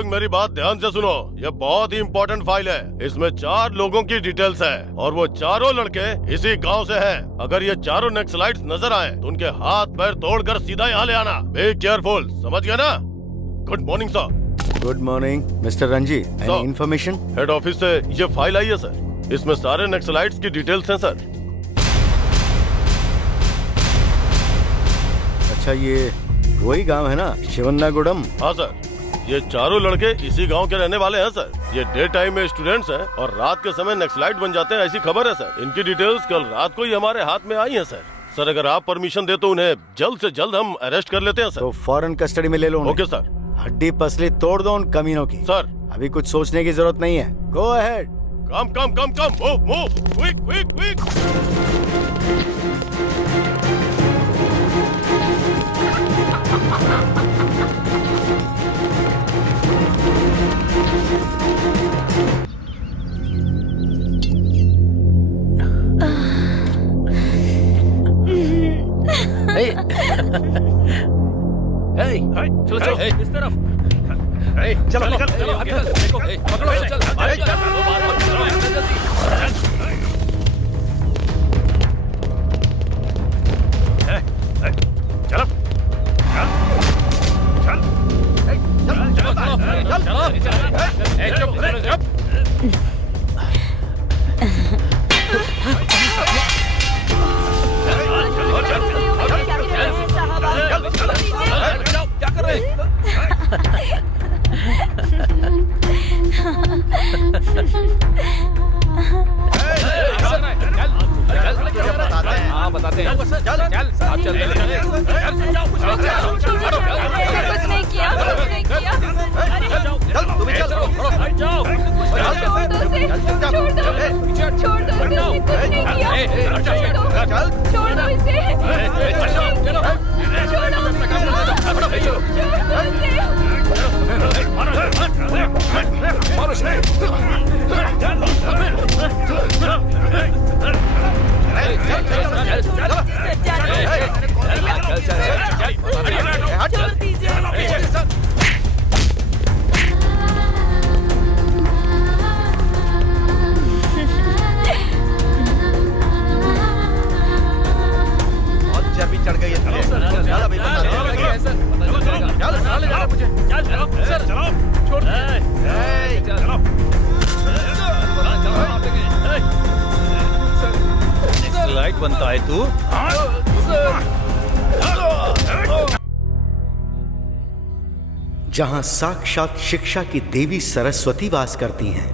लोग मेरी बात ध्यान से सुनो। ये बहुत ही इम्पोर्टेंट फाइल है। इसमें 4 लोगों की डिटेल्स है और वो चारों लड़के इसी गांव से हैं। अगर ये चारों नक्सलाइट्स नजर आए तो उनके हाथ पैर तोड़कर सीधा यहाँ ले आना। बी केयरफुल, समझ गया ना? Good morning sir. Good morning mister Ranji. Any information? Head office से ये फाइल आई है सर। इसमें सारे नक्सलाइट्स की डिटेल्स हैं सर। अच्छा, ये वही गांव है ना, शिवन्नागुडम? हाँ सर, ये चारों लड़के इसी गांव के रहने वाले हैं सर। ये डे टाइम में स्टूडेंट्स हैं और रात के समय नक्सलाइट बन जाते हैं, ऐसी खबर है सर। इनकी डिटेल्स कल रात को ही हमारे हाथ में आई है सर। सर अगर आप परमिशन दे तो उन्हें जल्द से जल्द हम अरेस्ट कर लेते हैं सर। तो फौरन कस्टडी में ले लो उन्हें। Okay sir. हड्डी पसली तोड़ दो उन कमीनों की। सर अभी कुछ सोचने की जरूरत नहीं है। Go ahead. Come come come come, move move, quick quick quick. चलो चलो इस तरफ। चलो निकल, चलो देखो, पकड़ो, चल क्या कर रहे हैं? बताते हैं। चल चल कुछ नहीं किया, कुछ नहीं किया। चल तुम भी चल, जाओ। छोड़ दो उसे, छोड़ दो, छोड़ दो उसे, उसने कुछ नहीं किया। छोड़ दो, छोड़ दो इसे, छोड़ो, मारो उसे। छोड़ दीजिए। चर्बी चढ़ गई है। चल अभी बता रहे हैं सर। चल मुझे, चल सर, चलो छोड़ चलो लाइट बनता है तू। जहां साक्षात शिक्षा की देवी सरस्वती वास करती हैं,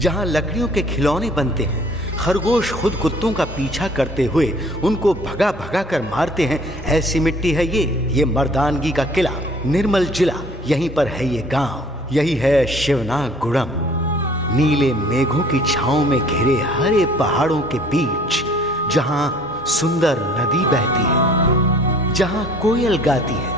जहां लकड़ियों के खिलौने बनते हैं, खरगोश खुद कुत्तों का पीछा करते हुए उनको भगा भगा कर मारते हैं, ऐसी मिट्टी है ये मर्दानगी का किला, निर्मल जिला। यहीं पर है ये गांव, यही है शिवनागुडम। नीले मेघों की छांव में घिरे हरे पहाड़ों के बीच, जहां सुंदर नदी बहती है, जहां कोयल गाती है,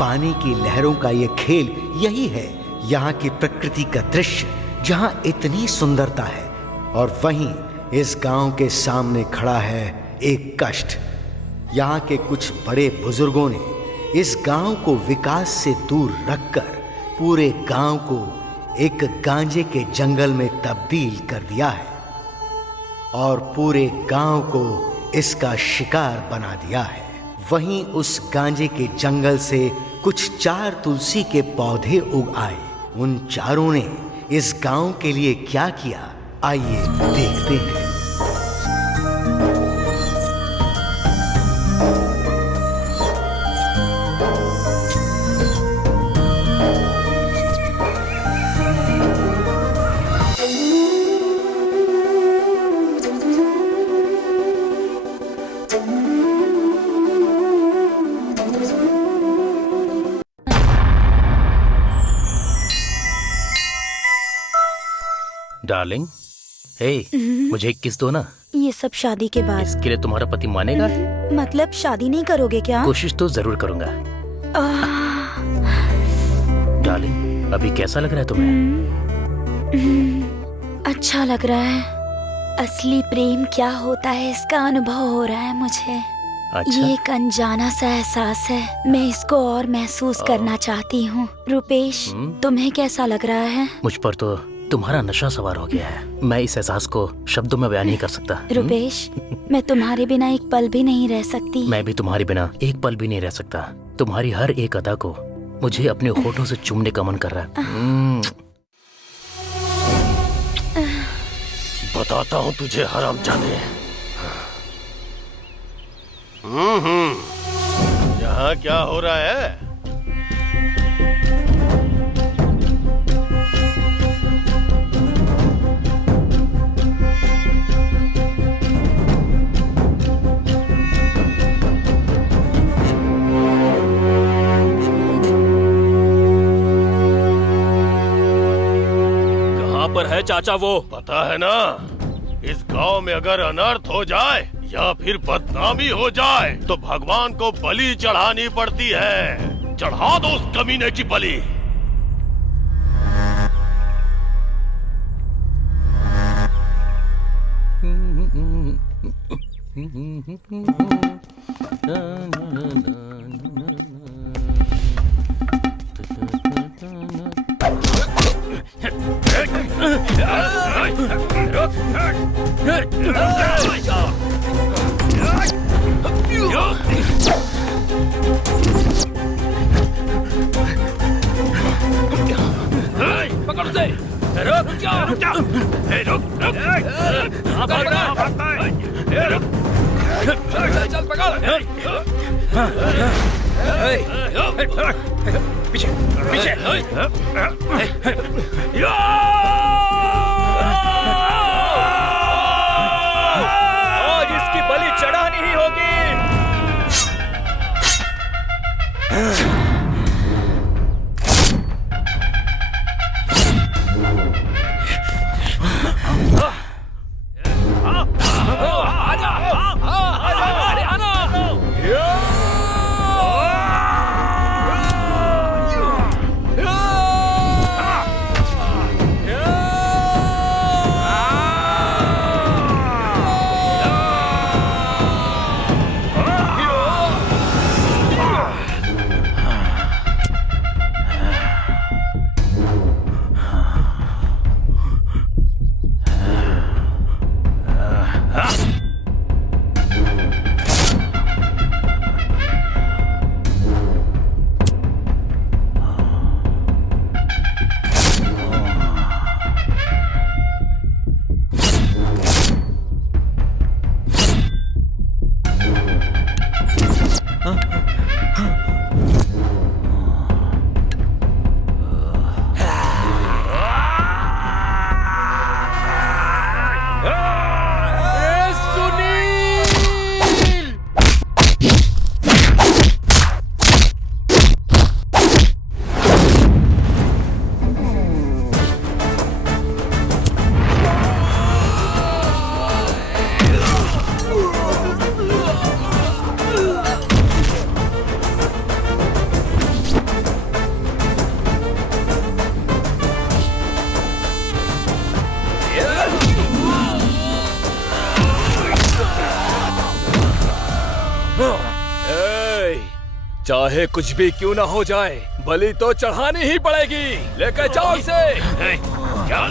पानी की लहरों का ये खेल यही है यहाँ की प्रकृति का दृश्य, जहां इतनी सुंदरता है। और वहीं इस गांव के सामने खड़ा है एक कष्ट। यहाँ के कुछ बड़े बुजुर्गों ने इस गांव को विकास से दूर रखकर पूरे गांव को एक गांजे के जंगल में तब्दील कर दिया है और पूरे गांव को इसका शिकार बना दिया है। वहीं उस गांजे के जंगल से कुछ 4 तुलसी के पौधे उग आए। उन चारों ने इस गांव के लिए क्या किया, आइए देखते हैं। डार्लिंग, मुझे एक किस दो ना। ये सब शादी के बाद। इसके लिए तुम्हारा पति मानेगा? मतलब शादी नहीं करोगे क्या? कोशिश तो जरूर करूंगा। डार्लिंग, अभी कैसा लग रहा है तुम्हें? अच्छा लग रहा है। असली प्रेम क्या होता है इसका अनुभव हो रहा है मुझे। अच्छा। ये एक अनजाना सा एहसास है, मैं इसको और महसूस करना चाहती हूँ। रुपेश, तुम्हें कैसा लग रहा है? मुझ पर तो तुम्हारा नशा सवार हो गया है। मैं इस एहसास को शब्दों में बयान नहीं कर सकता। रुपेश, मैं तुम्हारे बिना एक पल भी नहीं रह सकती। मैं भी तुम्हारे बिना एक पल भी नहीं रह सकता। तुम्हारी हर एक अदा को मुझे अपने होठों से चूमने का मन कर रहा है। बताता हूँ तुझे हरामजादे। यहाँ क्या हो रहा है? कहाँ पर है चाचा वो? पता है ना, इस गांव में अगर अनर्थ हो जाए या फिर बदनामी हो जाए तो भगवान को बलि चढ़ानी पड़ती है। चढ़ा दो उस कमीने की बलि। पकड़ उसे। रुक जाओ, रुक जाओ। रुक, रुक। भाग रहा, भागता है। रुक। चल पकड़। पीछे, पीछे। आज इसकी बलि चढ़ानी ही होगी। चाहे कुछ भी क्यों ना हो जाए, बलि तो चढ़ानी ही पड़ेगी। लेकर जाओ इसे। चल,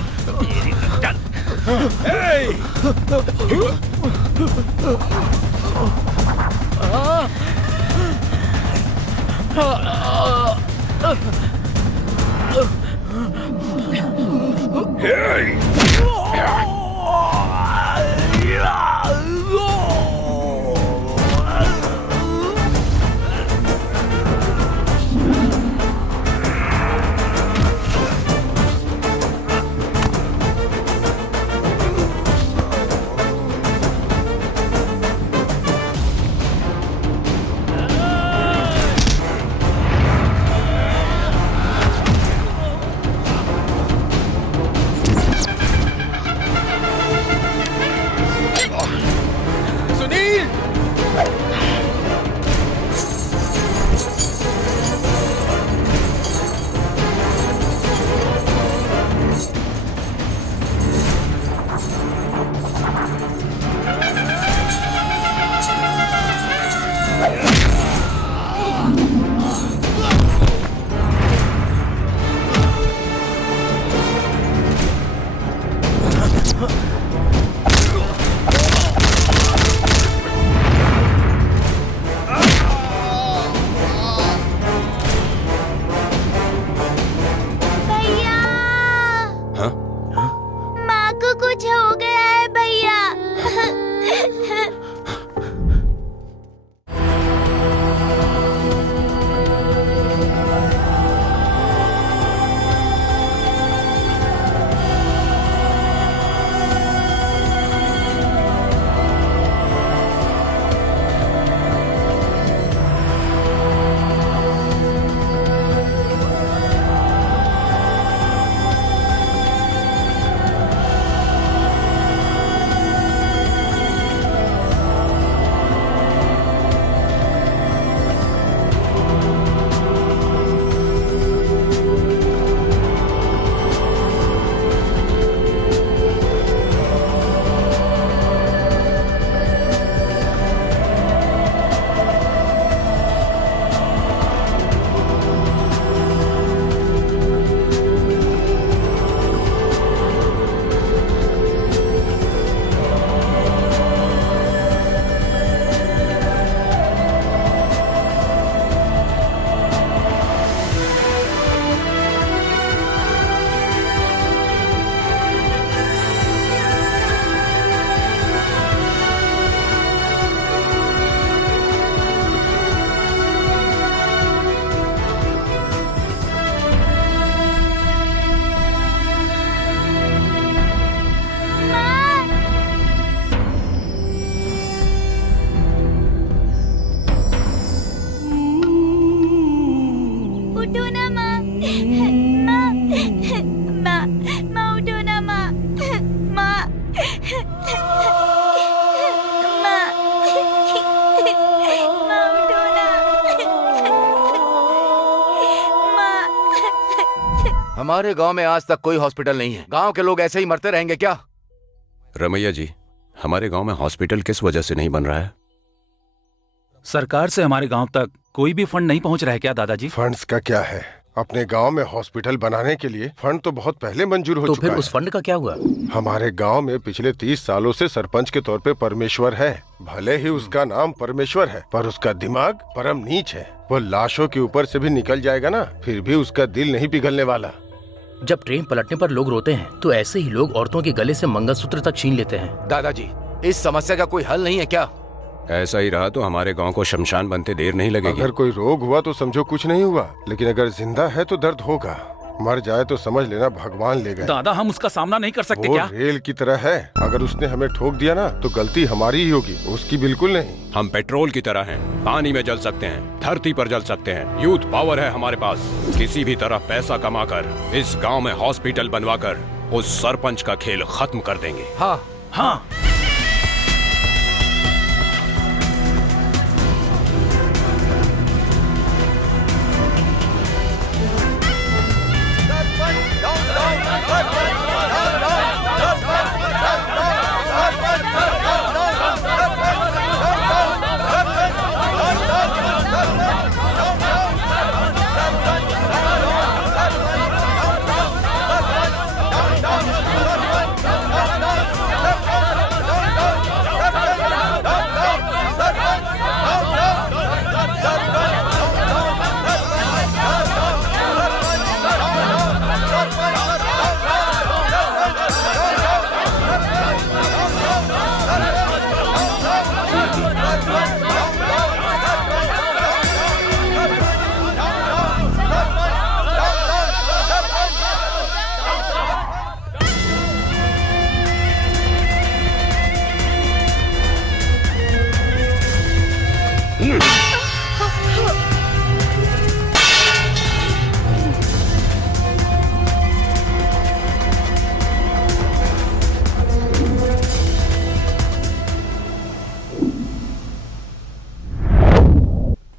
हमारे गांव में आज तक कोई हॉस्पिटल नहीं है। गांव के लोग ऐसे ही मरते रहेंगे क्या? रमैया जी, हमारे गांव में हॉस्पिटल किस वजह से नहीं बन रहा है? सरकार से हमारे गांव तक कोई भी फंड नहीं पहुंच रहा है क्या दादाजी? फंड्स का क्या है? अपने गांव में हॉस्पिटल बनाने के लिए फंड तो बहुत पहले मंजूर हो तो चुका फिर है। उस फंड का क्या हुआ? हमारे गांव में पिछले 30 सालों से सरपंच के तौर पे परमेश्वर है। भले ही उसका नाम परमेश्वर है, पर उसका दिमाग परम नीच है। वो लाशों के ऊपर से भी निकल जाएगा ना, फिर भी उसका दिल नहीं पिघलने वाला। जब ट्रेन पलटने पर लोग रोते हैं तो ऐसे ही लोग औरतों के गले से मंगलसूत्र तक छीन लेते हैं। दादाजी, इस समस्या का कोई हल नहीं है क्या? ऐसा ही रहा तो हमारे गांव को शमशान बनते देर नहीं लगेगी। अगर कोई रोग हुआ तो समझो कुछ नहीं हुआ, लेकिन अगर जिंदा है तो दर्द होगा। मर जाए तो समझ लेना भगवान ले गए। दादा, हम उसका सामना नहीं कर सकते वो क्या? रेल की तरह है, अगर उसने हमें ठोक दिया ना तो गलती हमारी ही होगी, उसकी बिल्कुल नहीं। हम पेट्रोल की तरह हैं, पानी में जल सकते हैं, धरती पर जल सकते हैं। यूथ पावर है हमारे पास। किसी भी तरह पैसा कमाकर इस गांव में हॉस्पिटल बनवाकर उस सरपंच का खेल खत्म कर देंगे। हाँ हाँ,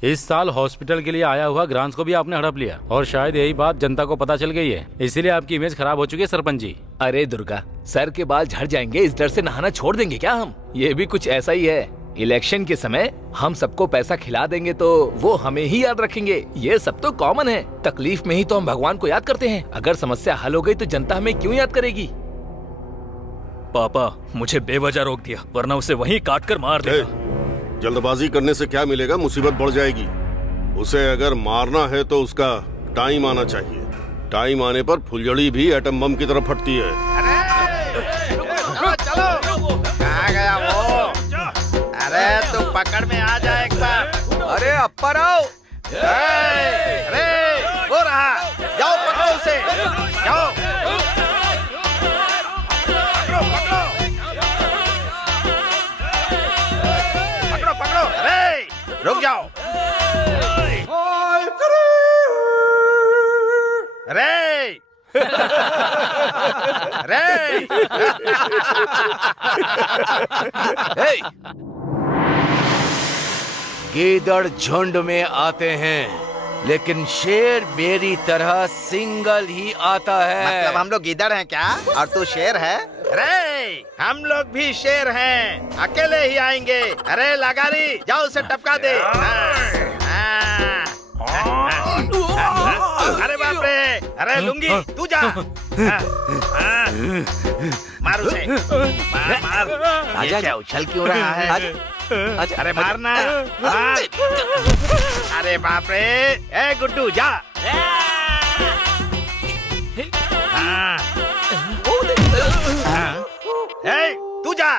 इस साल हॉस्पिटल के लिए आया हुआ ग्रांट्स को भी आपने हड़प लिया और शायद यही बात जनता को पता चल गई है, इसीलिए आपकी इमेज खराब हो चुकी है सरपंच जी। अरे दुर्गा, सर के बाल झड़ जाएंगे इस डर से नहाना छोड़ देंगे क्या हम? ये भी कुछ ऐसा ही है। इलेक्शन के समय हम सबको पैसा खिला देंगे तो वो हमें ही याद रखेंगे। ये सब तो कॉमन है। तकलीफ में ही तो हम भगवान को याद करते हैं। अगर समस्या हल हो गई तो जनता हमें क्यों याद करेगी? पापा, मुझे बेवजह रोक दिया, वरना उसे वहीं काट कर मार देगा। जल्दबाजी करने से क्या मिलेगा? मुसीबत बढ़ जाएगी। उसे अगर मारना है तो उसका टाइम आना चाहिए। टाइम आने पर फुलझड़ी भी एटम बम की तरह फटती है। चलो, कहाँ गया वो? अरे तू पकड़ में आ जा एक बार। अरे अप्पा राव, अरे वो रहा, जाओ पकड़ो उसे, जाओ। पकड़ो पकड़ो, अरे रुक जाओ। अरे अरे गीदड़ झुंड में आते हैं, लेकिन शेर मेरी तरह सिंगल ही आता है। मतलब हम लोग गीदड़ हैं क्या? और तू शेर है? अरे हम लोग भी शेर हैं, अकेले ही आएंगे। अरे लगारी, जाओ उसे टपका दे। अरे बाप रे, अरे लुंगी तू जा। मार उसे, मार मार। ये क्या उछल क्यों रहा है? अरे मारना, मार। अरे बाप रे, ए गुड्डू जा। ए तू जा।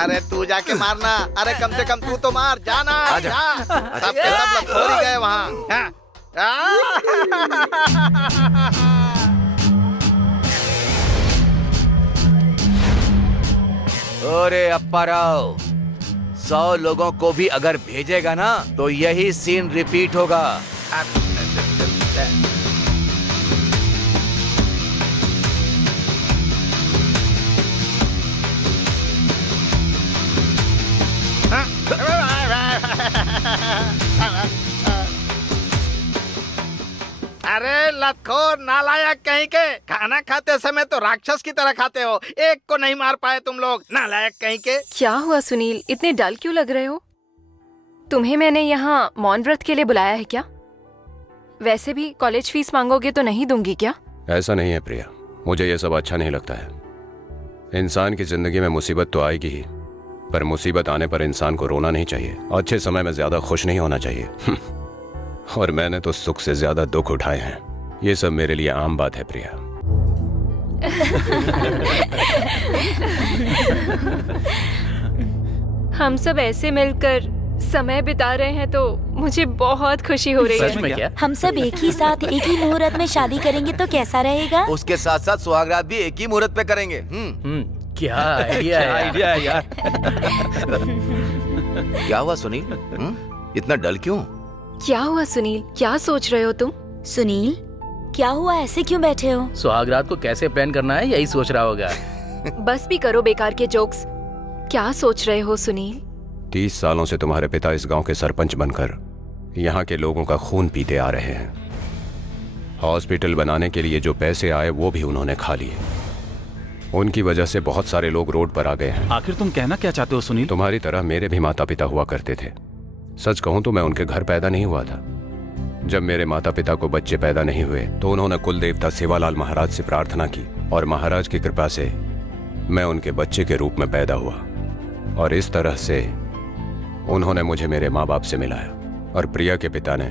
अरे तू जाके मारना। अरे कम से कम तू तो मार, जाना जा। सब के सब लोग छोड़ ही गए वहाँ। अरे अप्पा राव, 100 लोगों को भी अगर भेजेगा ना तो यही सीन रिपीट होगा। अरे लतखोर नालायक कहीं के, खाना खाते समय तो राक्षस की तरह खाते हो, एक को नहीं मार पाए तुम लोग, नालायक कहीं के। क्या हुआ सुनील, इतने डल क्यों लग रहे हो? तुम्हें मैंने यहाँ मौन व्रत के लिए बुलाया है क्या? वैसे भी कॉलेज फीस मांगोगे तो नहीं दूंगी क्या? ऐसा नहीं है प्रिया, मुझे ये सब अच्छा नहीं लगता है। इंसान की जिंदगी में मुसीबत तो आएगी ही, पर मुसीबत आने पर इंसान को रोना नहीं चाहिए। अच्छे समय में ज्यादा खुश नहीं होना चाहिए। और मैंने तो सुख से ज्यादा दुख उठाए हैं। ये सब मेरे लिए आम बात है प्रिया। हम सब ऐसे मिलकर समय बिता रहे हैं तो मुझे बहुत खुशी हो रही है। सच में क्या? हम सब एक ही साथ एक ही मुहूर्त में शादी करेंगे तो कैसा रहेगा? उसके साथ साथ सुहागरात भी एक ही मुहूर्त पे करेंगे। क्या आइडिया है यार। क्या हुआ सुनील? इतना डल क्यों? क्या हुआ सुनील, क्या सोच रहे हो तुम? सुनील, क्या हुआ, ऐसे क्यों बैठे हो? सुहागरात को कैसे प्लान करना है यही सोच रहा होगा। बस भी करो बेकार के जोक्स। क्या सोच रहे हो सुनील? 30 सालों से तुम्हारे पिता इस गांव के सरपंच बनकर यहाँ के लोगों का खून पीते आ रहे हैं। हॉस्पिटल बनाने के लिए जो पैसे आए वो भी उन्होंने खा लिए। उनकी वजह से बहुत सारे लोग रोड पर आ गए हैं। आखिर तुम कहना क्या चाहते हो सुनील? तुम्हारी तरह मेरे भी माता पिता हुआ करते थे। सच कहूं तो मैं उनके घर पैदा नहीं हुआ था। जब मेरे माता पिता को बच्चे पैदा नहीं हुए तो उन्होंने कुल देवता सेवालाल महाराज से प्रार्थना की और महाराज की कृपा से मैं उनके बच्चे के रूप में पैदा हुआ। और इस तरह से उन्होंने मुझे मेरे माँ बाप से मिलाया और प्रिया के पिता ने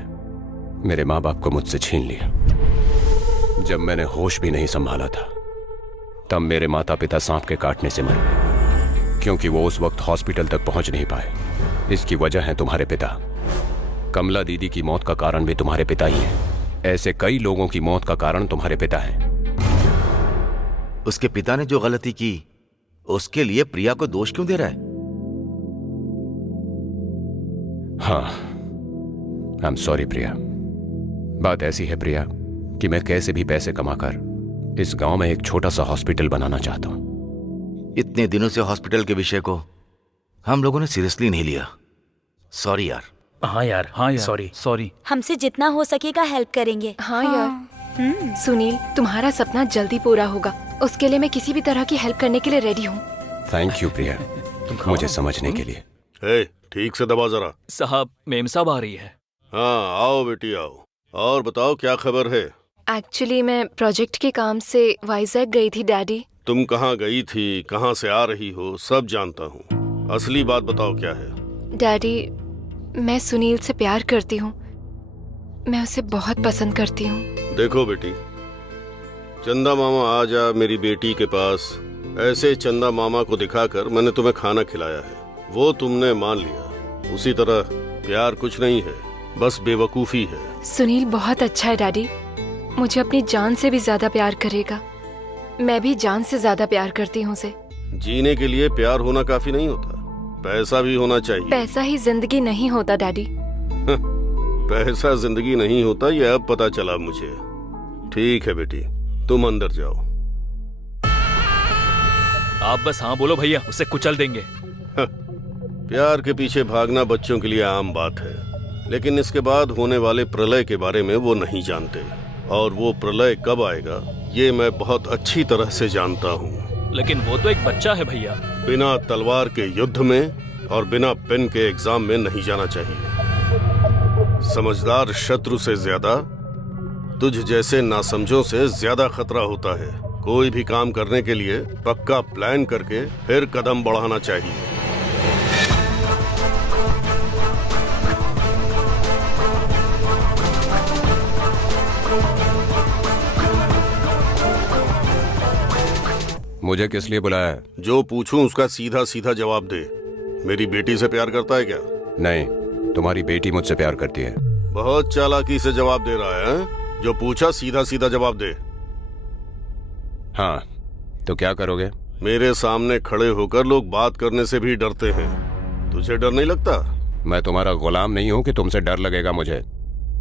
मेरे माँ बाप को मुझसे छीन लिया। जब मैंने होश भी नहीं संभाला था तब मेरे माता पिता सांप के काटने से मर गए, क्योंकि वो उस वक्त हॉस्पिटल तक पहुंच नहीं पाए। इसकी वजह है तुम्हारे पिता। कमला दीदी की मौत का कारण भी तुम्हारे पिता ही है। ऐसे कई लोगों की मौत का कारण तुम्हारे पिता हैं। उसके पिता ने जो गलती की उसके लिए प्रिया को दोष क्यों दे रहा है? हाँ, आई एम सॉरी प्रिया। बात ऐसी है प्रिया कि मैं कैसे भी पैसे कमाकर इस गांव में एक छोटा सा हॉस्पिटल बनाना चाहता हूं। इतने दिनों से हॉस्पिटल के विषय को हम लोगों ने सीरियसली नहीं लिया। सॉरी यार। हाँ यार, सॉरी। हमसे जितना हो सकेगा हेल्प करेंगे। हाँ यार। सुनील, तुम्हारा सपना जल्दी पूरा होगा। उसके लिए मैं किसी भी तरह की हेल्प करने के लिए रेडी हूँ। थैंक यू प्रिया, मुझे समझने के लिए। ठीक से दबा जरा। साहब, मेम साहब आ रही है। हाँ, आओ बेटी आओ। और बताओ क्या खबर है? एक्चुअली मैं प्रोजेक्ट के काम से वाइजैक गई थी डैडी। तुम कहाँ गई थी, कहाँ से आ रही हो, सब जानता हूँ। असली बात बताओ क्या है? डैडी, मैं सुनील से प्यार करती हूँ। मैं उसे बहुत पसंद करती हूँ। देखो बेटी, चंदा मामा आ जा मेरी बेटी के पास। ऐसे चंदा मामा को दिखाकर मैंने तुम्हें खाना खिलाया है, वो तुमने मान लिया। उसी तरह प्यार कुछ नहीं है, बस बेवकूफी है। सुनील बहुत अच्छा है डैडी, मुझे अपनी जान से भी ज्यादा प्यार करेगा। मैं भी जान से ज्यादा प्यार करती हूँ उसे। जीने के लिए प्यार होना काफी नहीं होता, पैसा भी होना चाहिए। पैसा ही जिंदगी नहीं होता डैडी। पैसा जिंदगी नहीं होता, ये अब पता चला मुझे। ठीक है बेटी, तुम अंदर जाओ। आप बस हाँ बोलो भैया, उसे कुचल देंगे। प्यार के पीछे भागना बच्चों के लिए आम बात है, लेकिन इसके बाद होने वाले प्रलय के बारे में वो नहीं जानते। और वो प्रलय कब आएगा ये मैं बहुत अच्छी तरह से जानता हूँ। लेकिन वो तो एक बच्चा है भैया। बिना तलवार के युद्ध में और बिना पेन के एग्जाम में नहीं जाना चाहिए। समझदार शत्रु से ज्यादा तुझ जैसे नासमझों से ज्यादा खतरा होता है। कोई भी काम करने के लिए पक्का प्लान करके फिर कदम बढ़ाना चाहिए। मुझे किस लिए बुलाया है? जो पूछूं उसका सीधा सीधा जवाब दे। मेरी बेटी से प्यार करता है क्या? नहीं, तुम्हारी बेटी मुझसे प्यार करती है। बहुत चालाकी से जवाब दे रहा है। जो पूछा सीधा सीधा जवाब दे। हाँ, तो क्या करोगे? मेरे सामने खड़े होकर लोग बात करने से भी डरते हैं, तुझे डर नहीं लगता? मैं तुम्हारा गुलाम नहीं हूँ कि तुमसे डर लगेगा मुझे।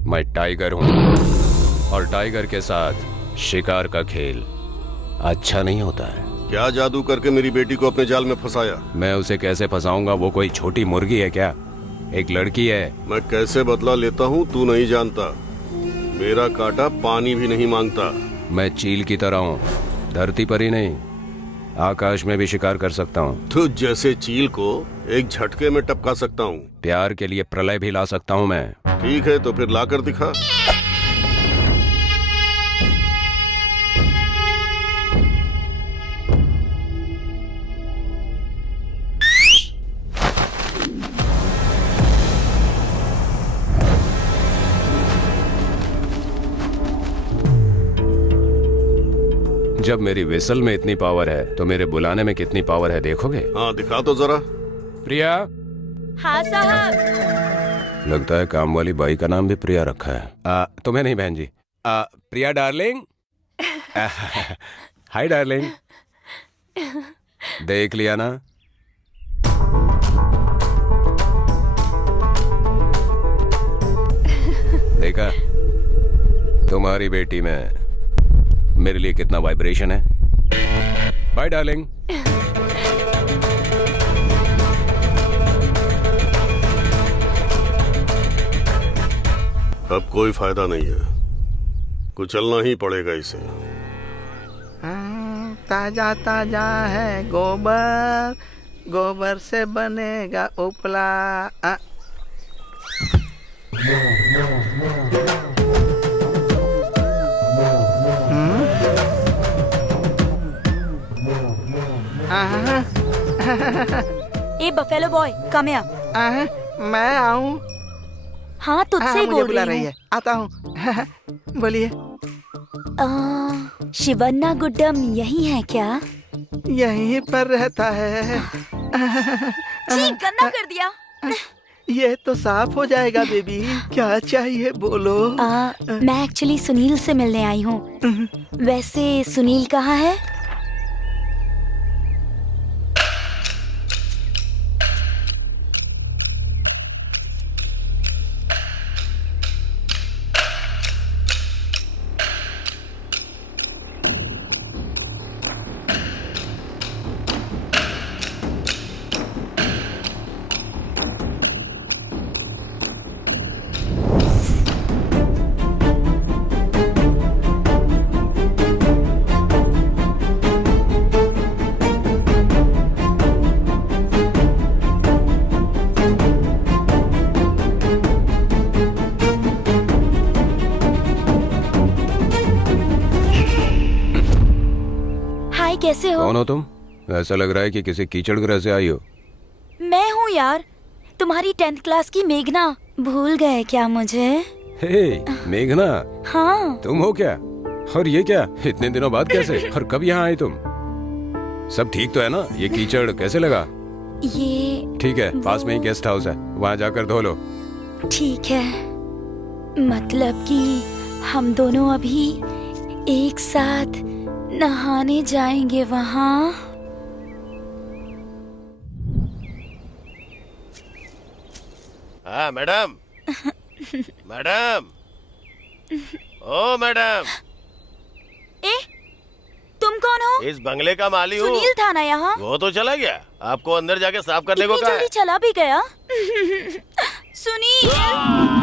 मैं टाइगर हूँ और टाइगर के साथ शिकार का खेल अच्छा नहीं होता है। क्या जादू करके मेरी बेटी को अपने जाल में फंसाया? मैं उसे कैसे फंसाऊंगा? वो कोई छोटी मुर्गी है क्या? एक लड़की है। मैं कैसे बदला लेता हूँ तू नहीं जानता। मेरा काटा पानी भी नहीं मांगता। मैं चील की तरह हूँ, धरती पर ही नहीं आकाश में भी शिकार कर सकता हूँ। तुझ जैसे चील को एक झटके में टपका सकता हूँ। प्यार के लिए प्रलय भी ला सकता हूँ मैं। ठीक है तो फिर लाकर दिखा। जब मेरी विसल में इतनी पावर है तो मेरे बुलाने में कितनी पावर है देखोगे? हाँ दिखा तो जरा। प्रिया। हाँ साहब। लगता है काम वाली बाई का नाम भी प्रिया रखा है। तुम्हें नहीं बहन जी। प्रिया डार्लिंग। Hi darling. देख लिया ना? देखा तुम्हारी बेटी में मेरे लिए कितना वाइब्रेशन है। Bye darling. अब कोई फायदा नहीं है, कुचलना ही पड़ेगा इसे। ताजा ताजा है गोबर, गोबर से बनेगा उपला। ए बफेलो बॉय कम हियर। मैं आऊँ? हाँ तुझसे ही मुझे बोल बुला रही रही हूँ। है, आता हूँ। बोलिए। शिवन्ना गुड्डम यही है क्या? यहीं पर रहता है। जी गंदा कर दिया। ये तो साफ हो जाएगा बेबी, क्या चाहिए बोलो। मैं एक्चुअली सुनील से मिलने आई हूँ। वैसे सुनील कहाँ है? कैसे हो? कौन हो तुम? ऐसा लग रहा है कि किसी कीचड़ ग्रह से आई हो। मैं हूँ यार, तुम्हारी 10th क्लास की मेघना। भूल गए क्या मुझे? हे मेघना। हाँ तुम हो क्या? और ये क्या इतने दिनों बाद कैसे और कब यहाँ आई तुम? सब ठीक तो है ना? ये कीचड़ कैसे लगा? ये ठीक है, पास में ही गेस्ट हाउस है, वहाँ जाकर धो लो। ठीक है, मतलब कि हम दोनों अभी एक साथ नहाने जाएंगे वहाँ। हाँ मैडम। मैडम, ओ मैडम। तुम कौन हो? इस बंगले का माली हूँ। सुनील था ना यहाँ? वो तो चला गया, आपको अंदर जाके साफ करने को कहा है। जल्दी चला भी गया। सुनील।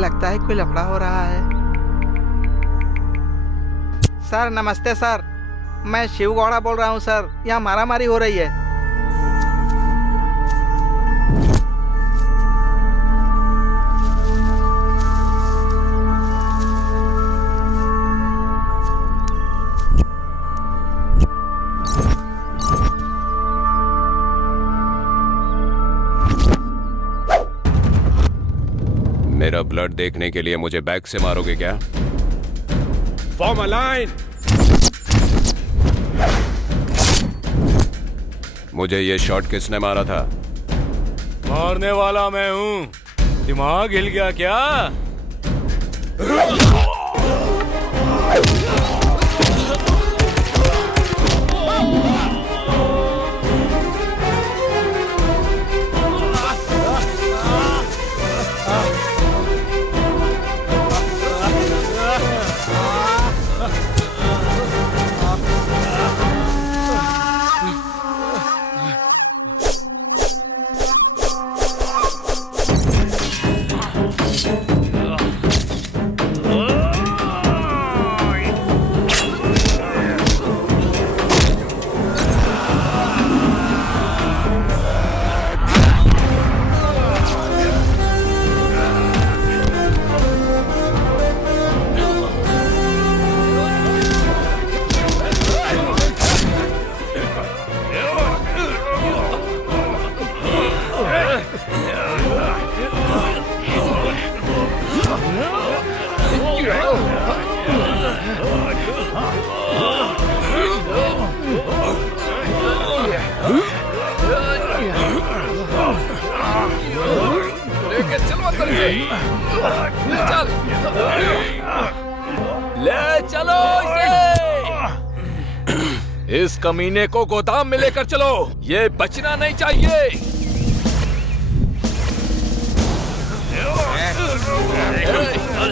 लगता है कोई लफड़ा हो रहा है। सर नमस्ते सर, मैं शिव गौड़ा बोल रहा हूँ सर, यहाँ मारामारी हो रही है। मेरा ब्लड देखने के लिए मुझे बैक से मारोगे क्या? Form a line. मुझे ये शॉट किसने मारा था? मारने वाला मैं हूँ। दिमाग हिल गया क्या? चलो अंदर से। चल ले चलो इसे। इस कमीने को गोदाम में लेकर चलो, ये बचना नहीं चाहिए।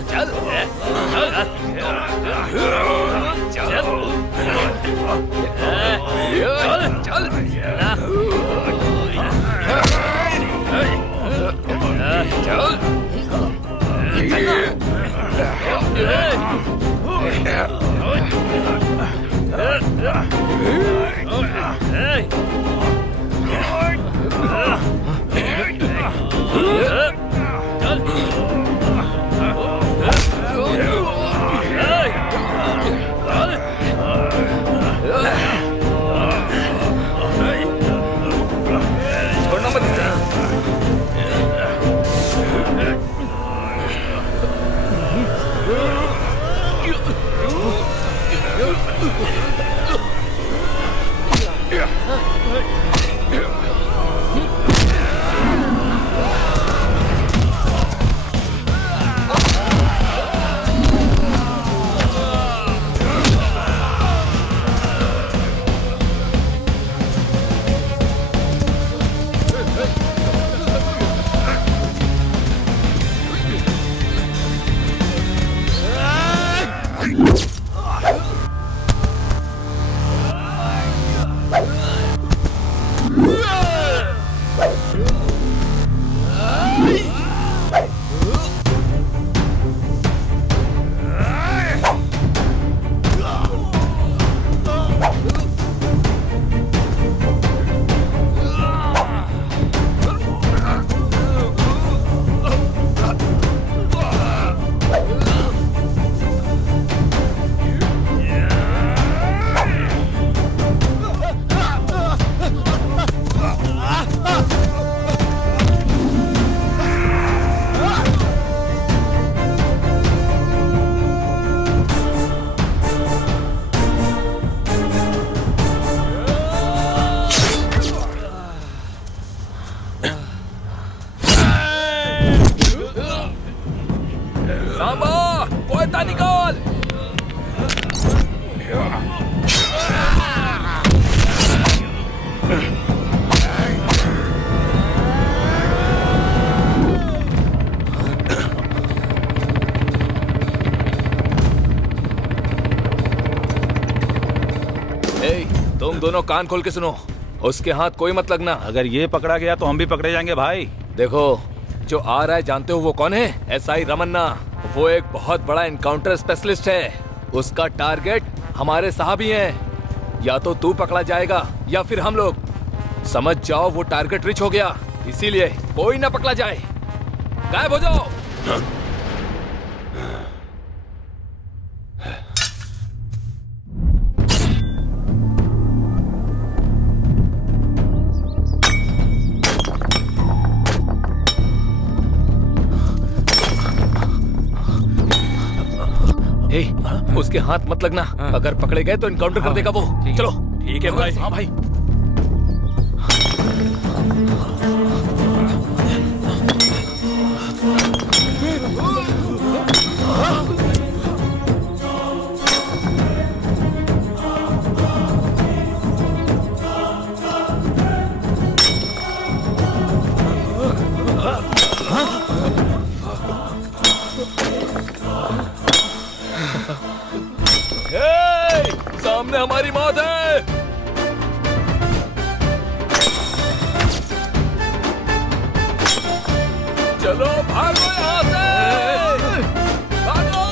चल छोड़ना मत इसे। सांबा, कोयता निकाल। तुम दोनों कान खोल के सुनो, उसके हाथ कोई मत लगना। अगर ये पकड़ा गया तो हम भी पकड़े जाएंगे भाई। देखो, जो आ रहा है जानते हो वो कौन है? एसआई रमन्ना। वो एक बहुत बड़ा एनकाउंटर स्पेशलिस्ट है। उसका टारगेट हमारे साहब ही हैं। या तो तू पकड़ा जाएगा या फिर हम लोग। समझ जाओ वो टारगेट रिच हो गया, इसीलिए कोई ना पकड़ा जाए। गायब हो जाओ। उसके हाथ मत लगना, अगर पकड़े गए तो इनकाउंटर कर देगा वो। चलो। ठीक है भाई। हाँ भाई। सामने हमारी मौत है। चलो भागो यहाँ से, भागो।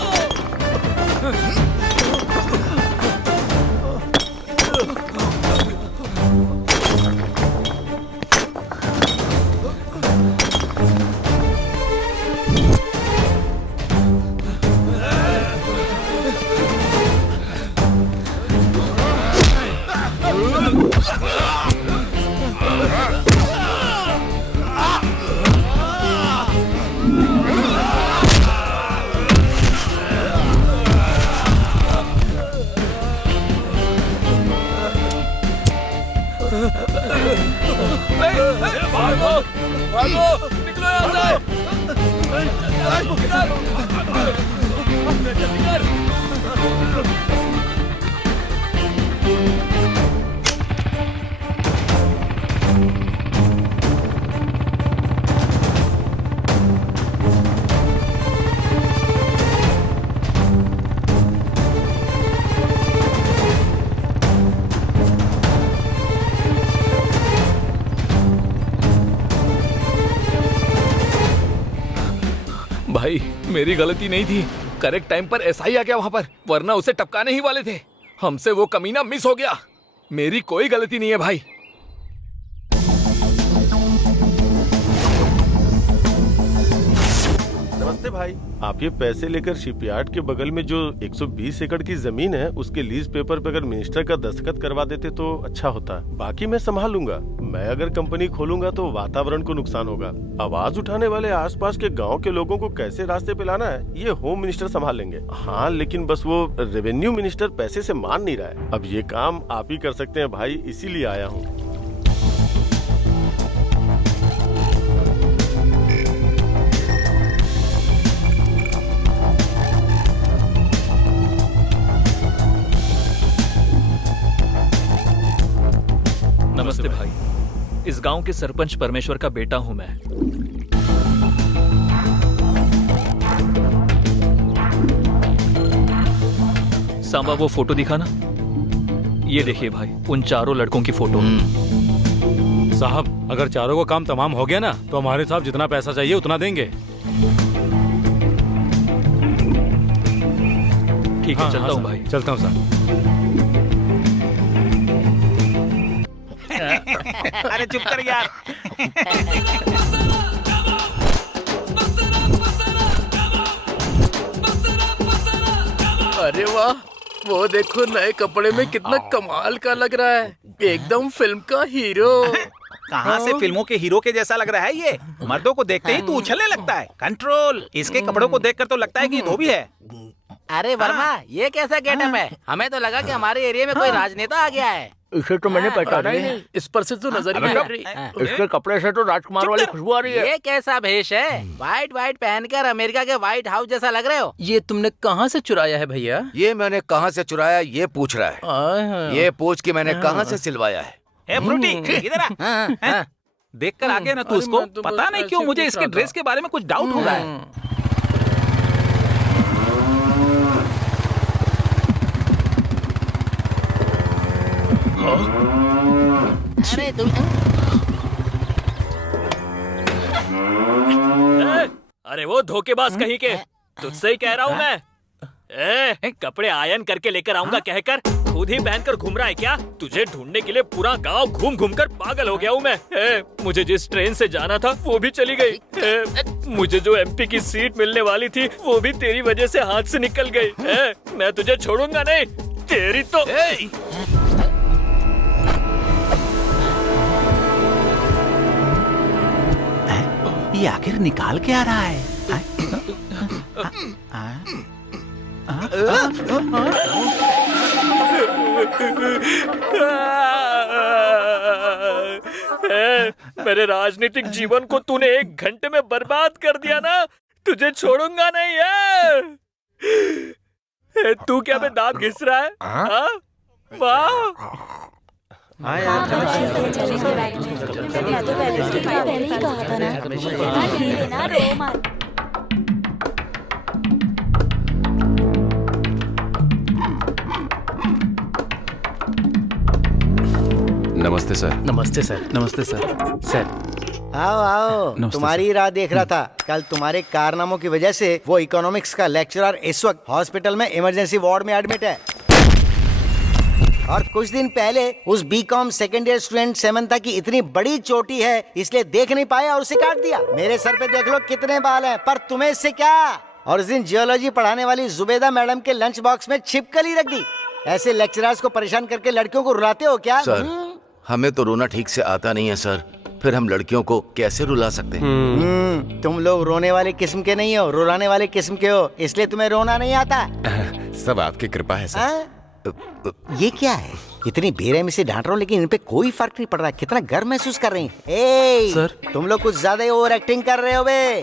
भागो, भागो, निकलो यहाँ से। भाई मेरी गलती नहीं थी, करेक्ट टाइम पर एसआई आ गया वहां पर, वरना उसे टपकाने ही वाले थे। हमसे वो कमीना मिस हो गया, मेरी कोई गलती नहीं है भाई। नमस्ते भाई, आप ये पैसे लेकर शिपयार्ड के बगल में जो 120 एकड़ की जमीन है उसके लीज पेपर पे अगर मिनिस्टर का दस्तखत करवा देते तो अच्छा होता। बाकी मैं संभाल लूंगा। मैं अगर कंपनी खोलूंगा तो वातावरण को नुकसान होगा। आवाज उठाने वाले आसपास के गांव के लोगों को कैसे रास्ते पे लाना है ये होम मिनिस्टर संभाल लेंगे। हाँ, लेकिन बस वो रेवेन्यू मिनिस्टर पैसे से मान नहीं रहा है। अब ये काम आप ही कर सकते हैं भाई, इसीलिए आया हूँ। नमस्ते भाई, इस गांव के सरपंच परमेश्वर का बेटा हूं मैं। सांबा वो फोटो दिखा ना, ये देखिए भाई, उन चारों लड़कों की फोटो। साहब, अगर चारों को काम तमाम हो गया ना तो हमारे साहब जितना पैसा चाहिए उतना देंगे। ठीक है, चलता हूँ भाई। चलता हूँ साहब। अरे चुप कर यार। अरे वाह, वो देखो नए कपड़े में कितना कमाल का लग रहा है, एकदम फिल्म का हीरो। कहाँ से फिल्मों के हीरो के जैसा लग रहा है ये? मर्दों को देखते ही तू उछलने लगता है। कंट्रोल। इसके कपड़ों को देखकर तो लगता है कि धोबी है। अरे वर्मा, ये कैसा गेटअप है? हमें तो लगा कि हमारे एरिया में कोई राजनेता आ गया है। इसे तो मैंने पहचाना ही नहीं, इस पर से तो नजर ही नहीं हट रही। इसके कपड़े से तो राजकुमार वाली खुशबू आ रही है। ये कैसा भेष है? व्हाइट व्हाइट पहनकर अमेरिका के व्हाइट हाउस जैसा लग रहे हो। ये तुमने कहाँ से चुराया है भैया? ये मैंने कहाँ से चुराया ये पूछ रहा है। ये पूछ के मैंने कहाँ से सिलवाया है। ए फ्रूटी, इधर आ। देखकर आ गया ना तू उसको? पता नहीं क्यों मुझे इसके ड्रेस के बारे में कुछ डाउट हो रहा है। अरे तुम अरे वो धोखेबाज कहीं के, तुझसे ही कह रहा हूँ मैं। कपड़े आयन करके लेकर आऊंगा कहकर खुद ही पहनकर घूम रहा है क्या? तुझे ढूंढने के लिए पूरा गांव घूम घूम कर पागल हो गया हूँ मैं। मुझे जिस ट्रेन से जाना था वो भी चली गई। मुझे जो एमपी की सीट मिलने वाली थी वो भी तेरी वजह से हाथ से निकल गई। मैं तुझे छोड़ूंगा नहीं, तेरी तो। ये आखिर निकाल के आ रहा है? मेरे राजनीतिक जीवन को तूने 1 घंटे में बर्बाद कर दिया ना, तुझे छोड़ूंगा नहीं है। तू क्या में दांत घिस रहा है? वाह, हाँ यार, पहले ही कहा था ना। नमस्ते सर। नमस्ते सर। नमस्ते सर। सर आओ आओ, तुम्हारी राह देख रहा था। कल तुम्हारे कारनामों की वजह से वो इकोनॉमिक्स का लेक्चरर इस वक्त हॉस्पिटल में इमरजेंसी वार्ड में एडमिट है। और कुछ दिन पहले उस बीकॉम सेकेंड ईयर स्टूडेंट सेमंता की इतनी बड़ी चोटी है इसलिए देख नहीं पाया और उसे काट दिया। मेरे सर पे देख लो कितने बाल हैं, पर तुम्हें इससे क्या? और उस दिन जियोलॉजी पढ़ाने वाली जुबेदा मैडम के लंच बॉक्स में छिपकली रख दी। ऐसे लेक्चरर्स को परेशान करके लड़कियों को रुलाते हो क्या? सर, हमें तो रोना ठीक से आता नहीं है सर, फिर हम लड़कियों को कैसे रुला सकते हैं? तुम लोग रोने वाले किस्म के नहीं हो, रुलाने वाले किस्म के हो, इसलिए तुम्हें रोना नहीं आता। सब आपकी कृपा है सर। ये क्या है? इतनी बेरहमी से डांट रहा हूँ लेकिन इन पे कोई फर्क नहीं पड़ रहा। कितना गर्व महसूस कर रही हैं। सर, तुम लोग कुछ ज्यादा ही ओवर एक्टिंग कर रहे हो बे।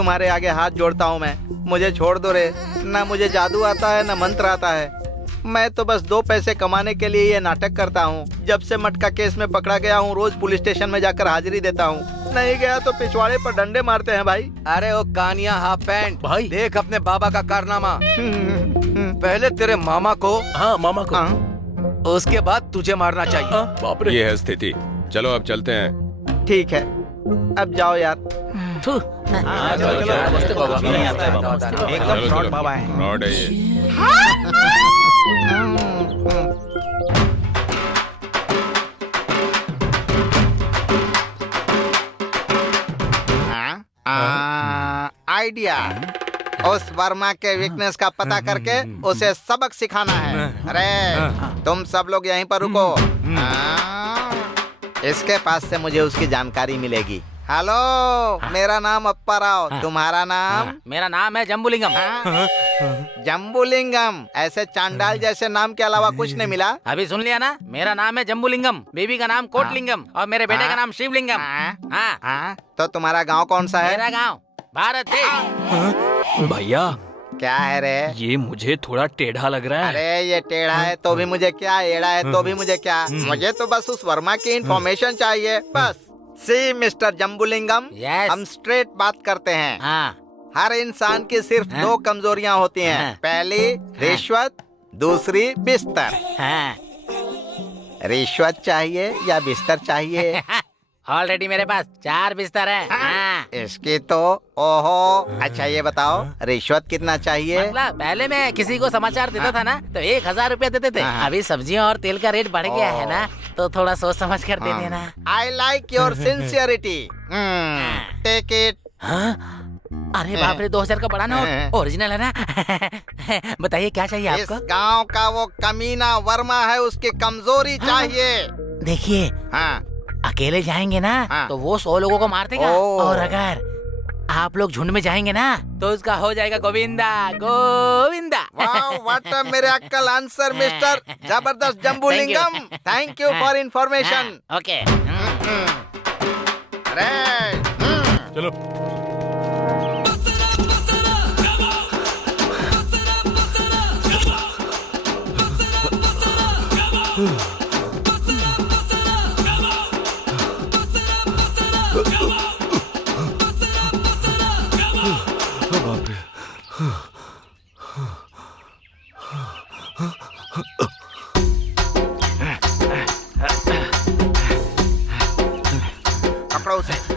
तुम्हारे आगे हाथ जोड़ता हूँ मैं, मुझे छोड़ दो रे। ना मुझे जादू आता है ना मंत्र आता है, मैं तो बस 2 पैसे कमाने के लिए ये नाटक करता हूँ। जब से मटका केस में पकड़ा गया हूँ रोज पुलिस स्टेशन में जाकर हाजिरी देता हूँ, नहीं गया तो पिछवाड़े पर डंडे मारते हैं भाई। अरे ओ कानिया हाफ पैंट भाई, देख अपने बाबा का कारनामा। पहले तेरे मामा को, हाँ मामा को, उसके बाद तुझे मारना चाहिए। बाप रे, ये है स्थिति। चलो अब चलते हैं। ठीक है, अब जाओ यार। एकदम फ्रॉड बाबा है। फ्रॉड है ये। आइडिया, उस वर्मा के वीकनेस का पता करके उसे सबक सिखाना है। अरे तुम सब लोग यहीं पर रुको, इसके पास से मुझे उसकी जानकारी मिलेगी। हेलो, मेरा नाम अप्पा राव, तुम्हारा नाम? मेरा नाम है जम्बूलिंगम। जम्बूलिंगम, ऐसे चांडाल जैसे नाम के अलावा कुछ नहीं मिला? अभी सुन लिया ना, मेरा नाम है जम्बूलिंगम, बीबी का नाम कोटलिंगम और मेरे बेटे का नाम शिवलिंगम। हाँ। तो तुम्हारा गांव कौन सा है? मेरा गांव भारत देश। भैया क्या है रे? ये मुझे थोड़ा टेढ़ा लग रहा है। अरे ये टेढ़ा है तो भी मुझे क्या, एड़ा है तो भी मुझे क्या, मुझे तो बस उस वर्मा की इंफॉर्मेशन चाहिए बस। सी मिस्टर जम्बूलिंगम, हम स्ट्रेट बात करते हैं। हर इंसान की सिर्फ 2 कमजोरियां होती हैं। पहली रिश्वत, दूसरी बिस्तर। रिश्वत चाहिए या बिस्तर चाहिए? ऑलरेडी मेरे पास 4 बिस्तर है। इसकी तो ओहो। अच्छा ये बताओ, रिश्वत कितना चाहिए? मतलब पहले मैं किसी को समाचार देता था ना तो 1000 रुपया देते थे। अभी सब्जियों और तेल का रेट बढ़ गया है ना, तो थोड़ा सोच समझ कर दे देना। I like your sincerity, take it. अरे बाप रे, 2000 का बड़ा नोट, ओरिजिनल है ना? बताइए क्या चाहिए आपको? इस गांव का वो कमीना वर्मा है, उसकी कमजोरी चाहिए। देखिए, अकेले जाएंगे ना तो वो 100 लोगों को मार देगा, और अगर आप लोग झुंड में जाएंगे ना तो उसका हो जाएगा Govinda Govinda. What a miracle answer mister जबरदस्त Jambulingam. Thank you for information. Okay. अरे चलो।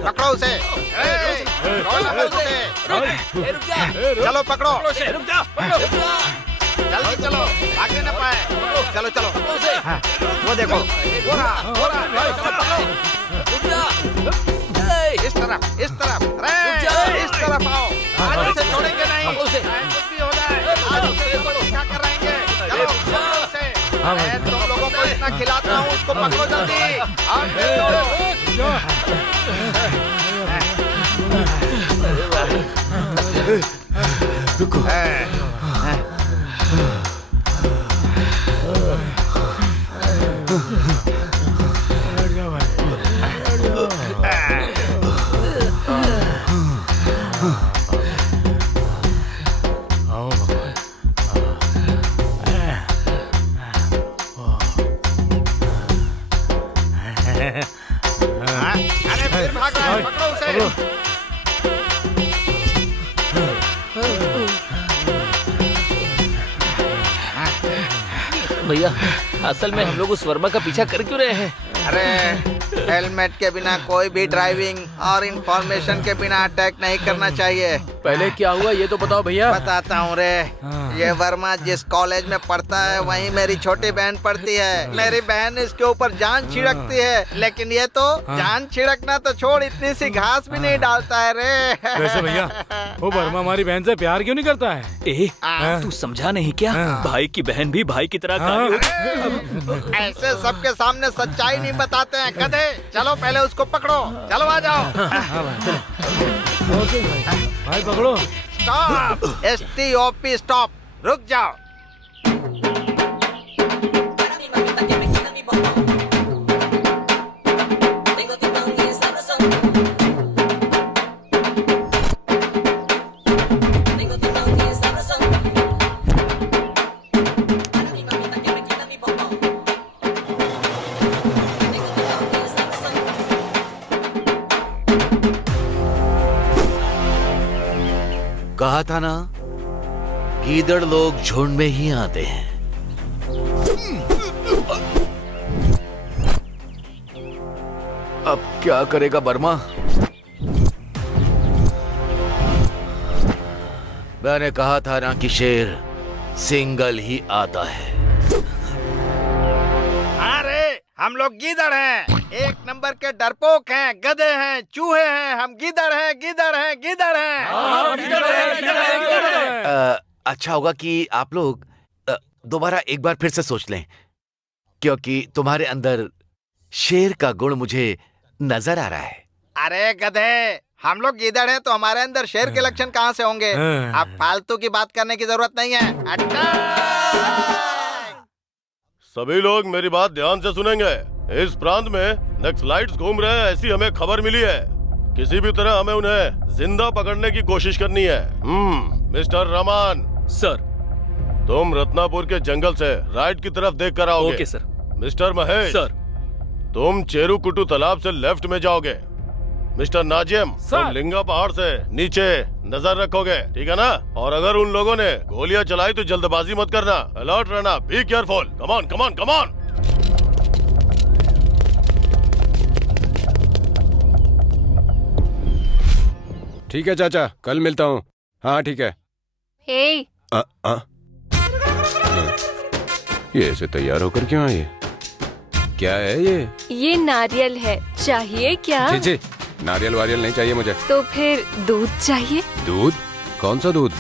पकड़ो उसे। चलो पकड़ो, रुक जा। जल्दी चलो, भागने न पाए। चलो चलो, वो देखो, वो रहा। इस तरफ, इस तरफ आओ। आज उसे छोड़ेंगे नहीं, कुछ भी हो जाए आज उसे क्या कराएंगे। चलो उसे, तुम लोगों को इतना खिलाता हूँ, उसको पकड़ो जल्दी। रुको। अरे फिर भाग रहा है, पकड़ो उसे। भैया, असल में हम लोग उस वर्मा का पीछा कर क्यों रहे हैं? अरे हेलमेट के बिना कोई भी ड्राइविंग और इंफॉर्मेशन के बिना अटैक नहीं करना चाहिए। पहले क्या हुआ ये तो बताओ भैया। बताता हूँ रे। ये वर्मा जिस कॉलेज में पढ़ता है वहीं मेरी छोटी बहन पढ़ती है। मेरी बहन इसके ऊपर जान छिड़कती है, लेकिन ये तो जान छिड़कना तो छोड़, इतनी सी घास भी नहीं डालता है रे। वैसे भैया, वो वर्मा हमारी बहन से प्यार क्यों नहीं करता है? तू समझा नहीं क्या? भाई की बहन भी भाई की तरह ऐसे सबके सामने सच्चाई नहीं बताते हैं गधे। चलो पहले उसको पकड़ो, चलो आ जाओ। भाई पकड़ो। स्टॉप, STOP, स्टॉप, रुक जाओ। था ना, गीदड़ लोग झुंड में ही आते हैं। अब क्या करेगा बर्मा? मैंने कहा था ना कि शेर सिंगल ही आता है। अरे हम लोग गीदड़ हैं, एक नंबर के डरपोक हैं, गधे हैं, चूहे हैं, हम गीदड़ हैं, गीदड़ हैं, गीदड़ हैं। अच्छा होगा कि आप लोग दोबारा एक बार फिर से सोच लें, क्योंकि तुम्हारे अंदर शेर का गुण मुझे नजर आ रहा है। अरे गधे, हम लोग गीदड़ हैं तो हमारे अंदर शेर के लक्षण कहाँ से होंगे? अब फालतू की बात करने की जरूरत नहीं है। सभी लोग मेरी बात ध्यान से सुनेंगे। इस प्रांत में नक्सलाइट्स घूम रहे हैं, ऐसी हमें खबर मिली है। किसी भी तरह हमें उन्हें जिंदा पकड़ने की कोशिश करनी है। मिस्टर रमान सर, तुम रत्नापुर के जंगल से राइट की तरफ देख कर आओगे। Okay sir. Mister Mahesh sir, तुम चेरुकुटू तालाब से लेफ्ट में जाओगे। मिस्टर नाजिम तुम लिंगा पहाड़ से नीचे नजर रखोगे, ठीक है ना? और अगर उन लोगों ने गोलियां चलाई तो जल्दबाजी मत करना, अलर्ट रहना, be careful. Come on come on come on. ठीक है चाचा, कल मिलता हूँ। हाँ ठीक है। हे ये ऐसे तैयार होकर क्यों आई है? क्या है ये नारियल है, चाहिए क्या? जी जी, नारियल वारियल नहीं चाहिए मुझे। तो फिर दूध चाहिए? दूध? कौन सा दूध?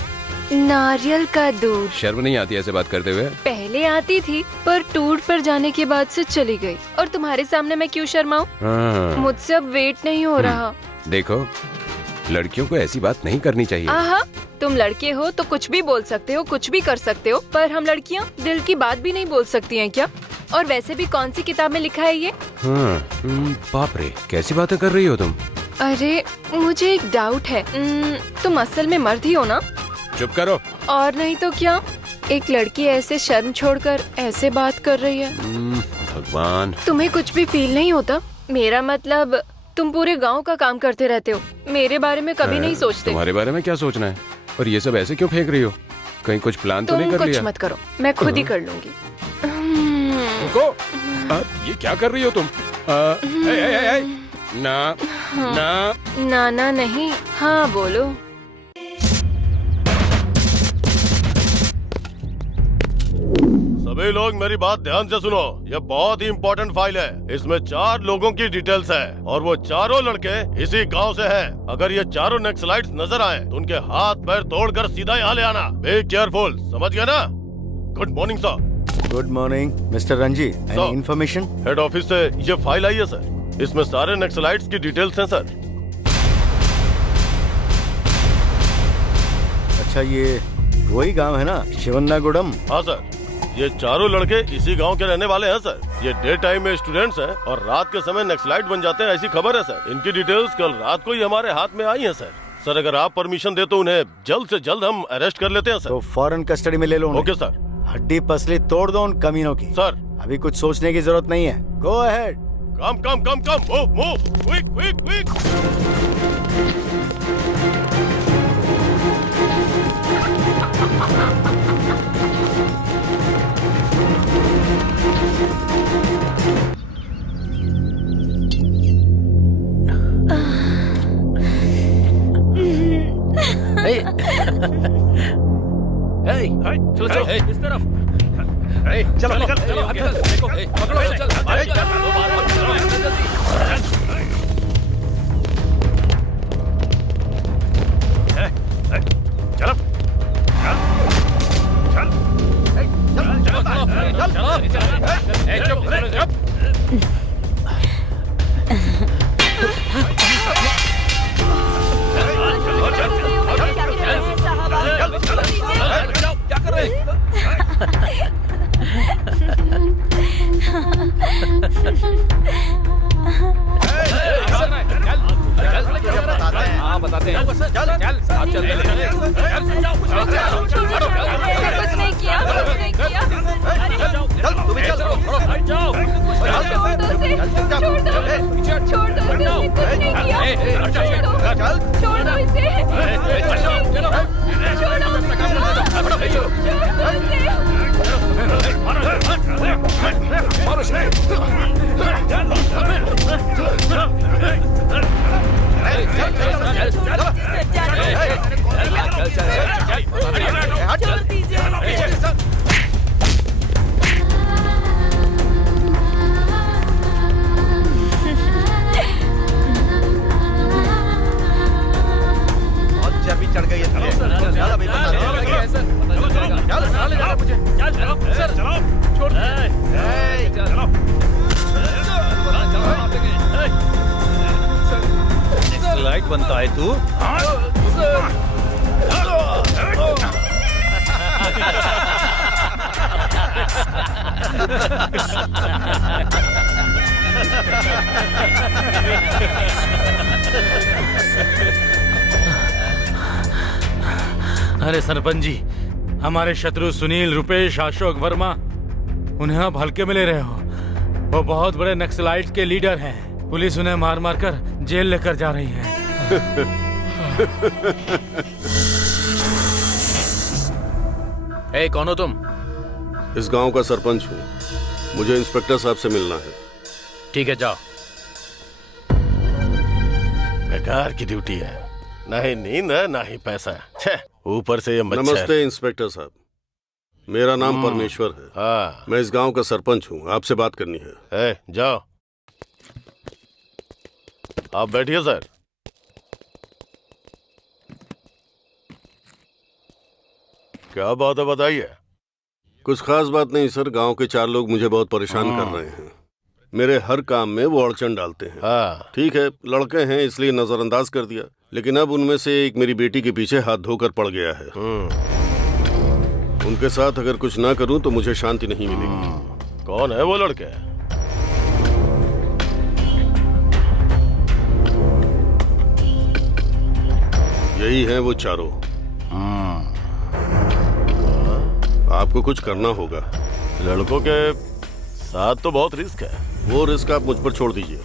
नारियल का दूध। शर्म नहीं आती ऐसे बात करते हुए? पहले आती थी, पर टूर पर जाने के बाद से चली गई। और तुम्हारे सामने मैं क्यों शर्माऊं? हाँ। मुझसे अब वेट नहीं हो रहा। देखो, लड़कियों को ऐसी बात नहीं करनी चाहिए। आहा, तुम लड़के हो तो कुछ भी बोल सकते हो, कुछ भी कर सकते हो, पर हम लड़कियाँ दिल की बात भी नहीं बोल सकती हैं क्या? और वैसे भी कौन सी किताब में लिखा है ये? बाप रे, कैसी बातें कर रही हो तुम? अरे मुझे एक डाउट है, तुम असल में मर्द ही हो ना? चुप करो। और नहीं तो क्या, एक लड़की ऐसे शर्म छोड़कर ऐसे बात कर रही है। भगवान, तुम्हें कुछ भी फील नहीं होता? मेरा मतलब तुम पूरे गांव का काम करते रहते हो, मेरे बारे में कभी नहीं सोचते। तुम्हारे बारे में क्या सोचना है? और ये सब ऐसे क्यों फेंक रही हो? कहीं कुछ प्लान तो नहीं कर लिया? कुछ मत करो, मैं खुद ही कर लूंगी। रुको, ये क्या कर रही हो तुम? ना ना ना ना नहीं, हाँ बोलो। सभी लोग मेरी बात ध्यान से सुनो, यह बहुत ही इम्पोर्टेंट फाइल है। इसमें 4 लोगों की डिटेल्स है और वो चारों लड़के इसी गांव से हैं। अगर ये चारों नक्सलाइट्स नजर आए तो उनके हाथ पैर तोड़कर सीधा यहाँ ले आना। बी केयरफुल, समझ गया ना? Good morning sir. Good morning mister Ranjit, any information? Head office से ये फाइल आई है सर, इसमें सारे नक्सलाइट्स की डिटेल्स हैं सर। अच्छा, ये वही गांव है ना, शिवन्नागुडम? हाँ सर, ये चारों लड़के इसी गांव के रहने वाले हैं सर। ये डे टाइम में स्टूडेंट्स हैं और रात के समय नक्सलाइट बन जाते हैं, ऐसी खबर है सर। इनकी डिटेल्स कल रात को ही हमारे हाथ में आई हैं सर। सर अगर आप परमिशन दे तो उन्हें जल्द से जल्द हम अरेस्ट कर लेते हैं सर। तो फौरन कस्टडी में ले लो। Okay sir. हड्डी पसली तोड़ दो उन कमीनों की। सर अभी कुछ सोचने की जरूरत नहीं है, go ahead. Come come come come, move move, quick quick quick. चलो चलो इस तरफ। चलो निकल, चलो देखो, पकड़ो, चल क्या कर रहे हैं? बताते हैं। चल कुछ नहीं किया, कुछ नहीं किया। चल, तुम ही चल। छोड़ दो उसे, छोड़ दो, छोड़ दो। उसने कुछ नहीं किया। छोड़ दो इसे। चढ़ गई है। लाइट बनता है तू। अरे सरपंच जी, हमारे शत्रु सुनील, रुपेश, अशोक वर्मा, उन्हें आप हल्के में ले रहे हो। वो बहुत बड़े नक्सलाइट्स के लीडर हैं। पुलिस उन्हें मार मार कर जेल लेकर जा रही है। ए, कौन हो तुम? इस गांव का सरपंच हूँ। मुझे इंस्पेक्टर साहब से मिलना है। ठीक है, जाओ। बेकार की ड्यूटी है, ना ही नींद है ना ही पैसा। ऊपर से ये मच्छर। नमस्ते इंस्पेक्टर साहब, मेरा नाम परमेश्वर है। हाँ, मैं इस गांव का सरपंच हूँ, आपसे बात करनी है। जाओ, आप बैठिए सर। क्या बात है बताइए। कुछ खास बात नहीं सर, गांव के 4 लोग मुझे बहुत परेशान कर रहे हैं। मेरे हर काम में वो अड़चन डालते हैं। हाँ। ठीक है, लड़के हैं इसलिए नजरअंदाज कर दिया, लेकिन अब उनमें से एक मेरी बेटी के पीछे हाथ धोकर पड़ गया है। उनके साथ अगर कुछ ना करूं तो मुझे शांति नहीं मिलेगी। कौन है वो लड़के? यही हैं वो चारों। आपको कुछ करना होगा। लड़कों के साथ तो बहुत रिस्क है। वो रिस्क आप मुझ पर छोड़ दीजिए।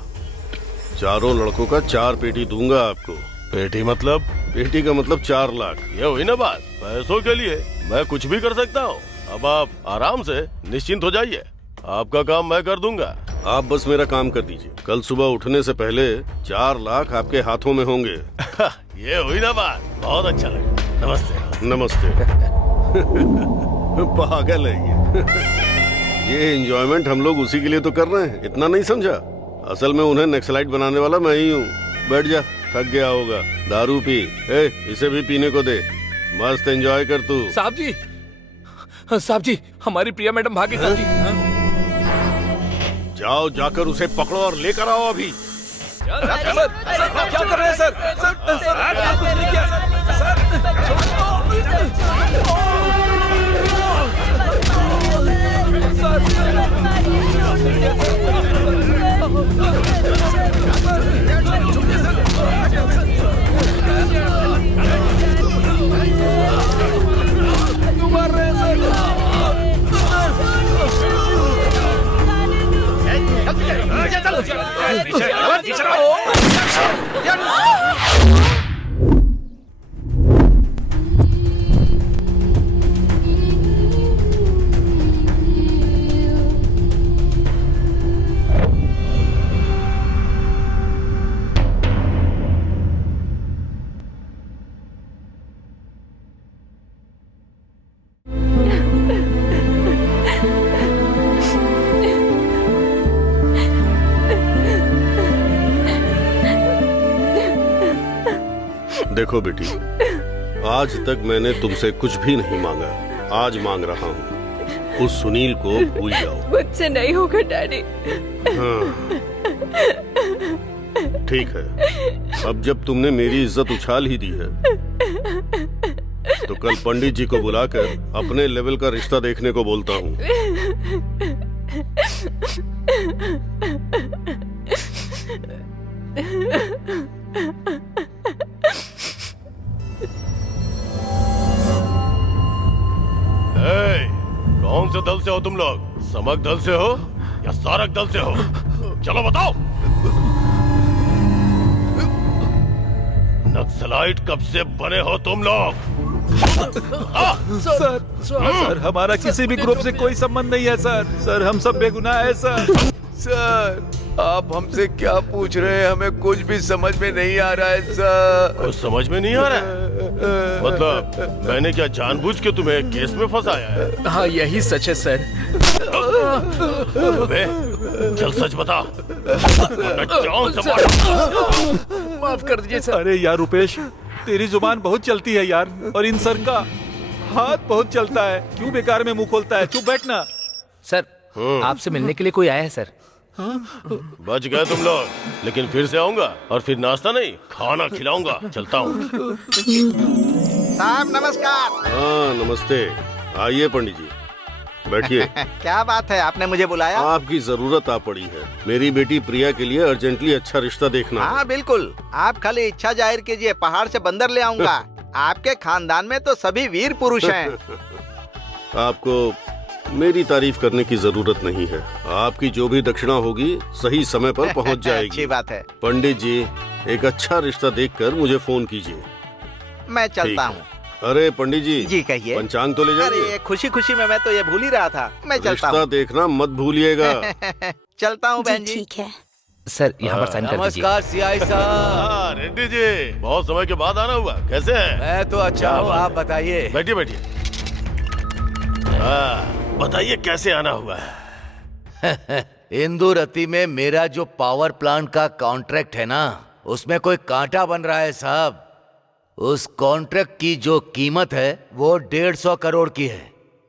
चारों लड़कों का 4 पेटी दूंगा आपको। पेटी मतलब? पेटी का मतलब 4 लाख। ये हुई ना बात। पैसों के लिए मैं कुछ भी कर सकता हूँ। अब आप आराम से निश्चिंत हो जाइए, आपका काम मैं कर दूंगा। आप बस मेरा काम कर दीजिए। कल सुबह उठने से पहले 4 लाख आपके हाथों में होंगे। ये हुई ना बात, बहुत अच्छा लगा। नमस्ते। नमस्ते। पागल है ये एंजॉयमेंट हम लोग उसी के लिए तो कर रहे हैं, इतना नहीं समझा? असल में उन्हें नक्सलाइट बनाने वाला मैं ही हूँ। बैठ जा, थक गया होगा। दारू पी। इसे भी पीने को दे। मस्त एंजॉय कर तू। साहब जी, हमारी प्रिया मैडम भागी साहब जी। जाओ, जाकर उसे पकड़ो और लेकर आओ अभी। सर, क्या कर रहे हैं सर? कुछ नहीं किया देखो बेटी, आज तक मैंने तुमसे कुछ भी नहीं मांगा, आज मांग रहा हूँ। उस सुनील को भूल जाओ। मुझसे नहीं होगा डैडी। हाँ, ठीक है। अब जब तुमने मेरी इज्जत उछाल ही दी है तो कल पंडित जी को बुलाकर अपने लेवल का रिश्ता देखने को बोलता हूँ। कौन से दल से हो तुम लोग? समक दल से हो या सारक दल से हो? चलो बताओ। नक्सलाइट कब से बने हो तुम लोग? सर हमारा किसी भी ग्रुप से कोई संबंध नहीं है सर हम सब बेगुनाह है सर आप हमसे क्या पूछ रहे हैं? हमें कुछ भी समझ में नहीं आ रहा है सर। कुछ समझ में नहीं आ रहा है? मतलब मैंने क्या जानबूझ के तुम्हें केस में फंसाया है? हाँ यही सच है सर। अबे, चल सच बता वरना जान से मारूंगा। माफ कर दीजिए सर। अरे यार रुपेश, तेरी जुबान बहुत चलती है यार, और इन सर का हाथ बहुत चलता है। क्यों बेकार में मुंह खोलता है? चुप बैठना। सर आपसे मिलने के लिए कोई आया है सर। बच गए तुम लोग, लेकिन फिर से आऊंगा और फिर नाश्ता नहीं खाना खिलाऊंगा। चलता हूँ। साहब नमस्कार। हाँ नमस्ते, आइए पंडित जी बैठिए। क्या बात है, आपने मुझे बुलाया? आपकी जरूरत आ पड़ी है। मेरी बेटी प्रिया के लिए अर्जेंटली अच्छा रिश्ता देखना है। हाँ बिल्कुल, आप खाली इच्छा जाहिर कीजिए, पहाड़ से बंदर ले आऊंगा। आपके खानदान में तो सभी वीर पुरुष हैं। आपको मेरी तारीफ करने की जरूरत नहीं है। आपकी जो भी दक्षिणा होगी सही समय पर पहुंच जाएगी। अच्छी बात है। पंडित जी एक अच्छा रिश्ता देखकर मुझे फोन कीजिए। मैं चलता हूँ। अरे पंडित जी। जी कहिए। पंचांग तो ले जाइए। अरे खुशी खुशी में मैं तो ये भूल ही रहा था। मैं चलता रिश्ता हूँ। देखना मत भूलिएगा। चलता हूँ बहन जी। ठीक है। सर यहाँ पर साइन कर दीजिए। नमस्कार सीआई साहब। रेड्डी जी बहुत समय के बाद आना हुआ, कैसे हैं? मैं तो अच्छा हूँ, आप बताइए। बैठिए बैठिए। बताइए कैसे आना हुआ है? इंदुरती में मेरा जो पावर प्लांट का कॉन्ट्रैक्ट है ना, उसमें कोई कांटा बन रहा है साहब। उस कॉन्ट्रैक्ट की जो कीमत है वो 150 करोड़ की है।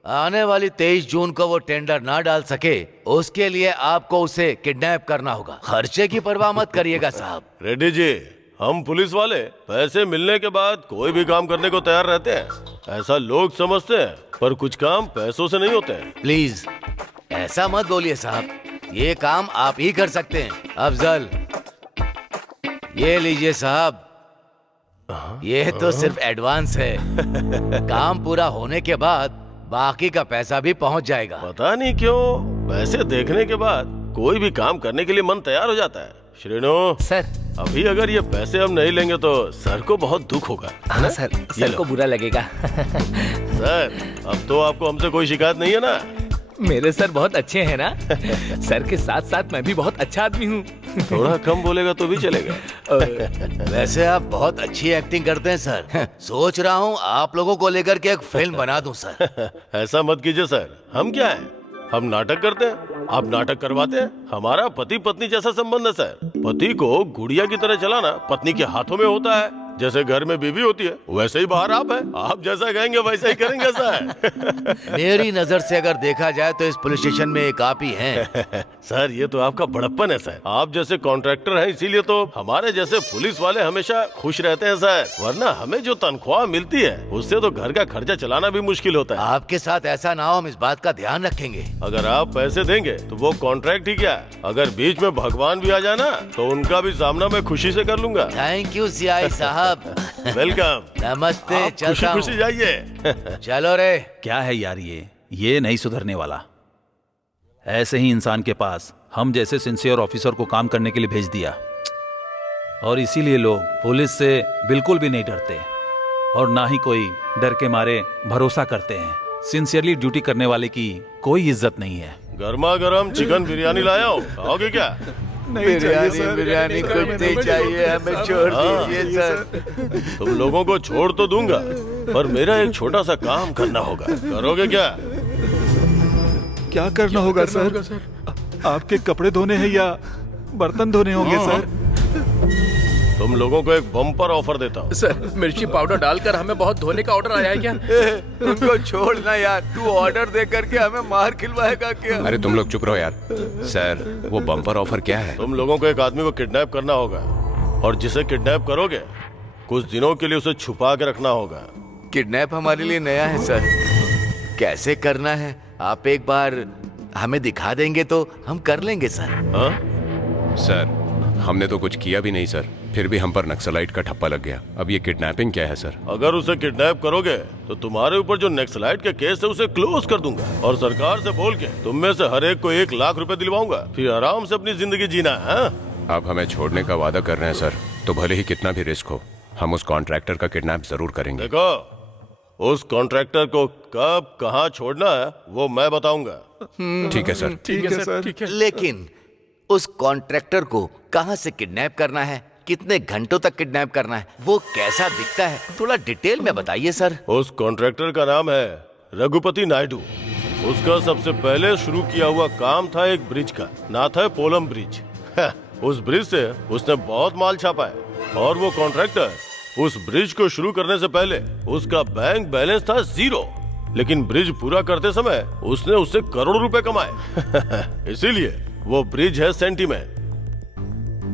आने वाली 23 जून को वो टेंडर ना डाल सके, उसके लिए आपको उसे किडनैप करना होगा। खर्चे की परवाह मत करिएगा साहब। रेड्डी जी हम पुलिस वाले पैसे मिलने के बाद कोई भी काम करने को तैयार रहते हैं। ऐसा लोग समझते हैं, पर कुछ काम पैसों से नहीं होते हैं। प्लीज ऐसा मत बोलिए साहब, ये काम आप ही कर सकते हैं। अफजल ये लीजिए साहब, ये तो सिर्फ एडवांस है। काम पूरा होने के बाद बाकी का पैसा भी पहुंच जाएगा। पता नहीं क्यों पैसे देखने के बाद कोई भी काम करने के लिए मन तैयार हो जाता है। श्रीनो सर अभी अगर ये पैसे हम नहीं लेंगे तो सर को बहुत दुख होगा। हाँ सर को बुरा लगेगा। सर अब तो आपको हमसे कोई शिकायत नहीं है ना? मेरे सर बहुत अच्छे हैं ना। सर के साथ साथ मैं भी बहुत अच्छा आदमी हूँ। थोड़ा कम बोलेगा तो भी चलेगा। वैसे आप बहुत अच्छी एक्टिंग करते हैं सर। सोच रहा हूँ आप लोगों को लेकर के एक फिल्म बना दूं सर। ऐसा मत कीजिए सर, हम क्या हैं? हम नाटक करते हैं, आप नाटक करवाते हैं। हमारा पति पत्नी जैसा संबंध है सर। पति को गुड़िया की तरह चलाना पत्नी के हाथों में होता है। जैसे घर में बीवी होती है वैसे ही बाहर आप है। आप जैसा कहेंगे वैसा ही करेंगे सर। मेरी नजर से अगर देखा जाए तो इस पुलिस स्टेशन में एक आप ही हैं। सर ये तो आपका बड़प्पन है सर। आप जैसे कॉन्ट्रैक्टर हैं इसीलिए तो हमारे जैसे पुलिस वाले हमेशा खुश रहते हैं सर। वरना हमें जो तनख्वाह मिलती है उससे तो घर का खर्चा चलाना भी मुश्किल होता है। आपके साथ ऐसा ना हो, हम इस बात का ध्यान रखेंगे। अगर आप पैसे देंगे तो वो कॉन्ट्रैक्ट ही क्या, अगर बीच में भगवान भी आ जाना तो उनका भी सामना मैं खुशी से कर लूंगा। थैंक यू सीआई साहब। वेलकम। नमस्ते। खुशी चलता हूँ। खुशी जाइए। चलो रे। क्या है यार ये नहीं सुधरने वाला। ऐसे ही इंसान के पास हम जैसे सिंसियर ऑफिसर को काम करने के लिए भेज दिया, और इसीलिए लोग पुलिस से बिल्कुल भी नहीं डरते और ना ही कोई डर के मारे भरोसा करते हैं। सिंसियरली ड्यूटी करने वाले की कोई इज्जत नहीं है। गर्मा गर्म चिकन बिरयानी लाया हूँ, खाओगे क्या? बिरयानी कुछ नहीं चाहिए, हमें छोड़ दीजिए सर। तुम लोगों को छोड़ तो दूंगा, पर मेरा एक छोटा सा काम करना होगा। करोगे क्या? क्या करना होगा सर? आपके कपड़े धोने हैं या बर्तन धोने होंगे सर? तुम लोगों को एक बम्पर ऑफर देता हूँ। सर मिर्ची पाउडर डालकर हमें बहुत धोने का ऑर्डर आया है क्या? उनको छोड़ना यार, तू ऑर्डर दे करके हमें मार खिलवाएगा क्या? अरे तुम लोग चुप रहो यार। सर वो बम्पर ऑफर क्या है? तुम लोगों को एक आदमी को किडनैप करना होगा, और जिसे किडनैप करोगे कुछ दिनों के लिए उसे छुपा के रखना होगा। किडनैप हमारे लिए नया है सर, कैसे करना है आप एक बार हमें दिखा देंगे तो हम कर लेंगे सर। हाँ? सर हमने तो कुछ किया भी नहीं सर, फिर भी हम पर नक्सलाइट का ठप्पा लग गया। अब ये किडनैपिंग क्या है सर? अगर उसे किडनैप करोगे तो तुम्हारे ऊपर जो नक्सलाइट का केस है उसे क्लोज कर दूंगा, और सरकार से बोल के तुम में से हर एक को 1 लाख रुपए दिलवाऊंगा। फिर आराम से अपनी जिंदगी जीना है। आप हमें छोड़ने का वादा कर रहे हैं सर, तो भले ही कितना भी रिस्क हो हम उस कॉन्ट्रैक्टर का किडनैप जरूर करेंगे। देखो, उस कॉन्ट्रैक्टर को कब कहाँ छोड़ना है वो मैं बताऊंगा। ठीक है सर। ठीक है सर, ठीक है। लेकिन उस कॉन्ट्रैक्टर को कहाँ से किडनैप करना है, कितने घंटों तक किडनैप करना है, वो कैसा दिखता है, थोड़ा डिटेल में बताइए सर। उस कॉन्ट्रैक्टर का नाम है रघुपति नायडू। उसका सबसे पहले शुरू किया हुआ काम था एक ब्रिज का, नाथ है पोलम ब्रिज। उस ब्रिज से उसने बहुत माल छापा है और वो कॉन्ट्रैक्टर उस ब्रिज को शुरू करने से पहले उसका बैंक बैलेंस था 0, लेकिन ब्रिज पूरा करते समय उसने उससे करोड़ों रुपए कमाए। इसीलिए वो ब्रिज है सेंटीमेंट।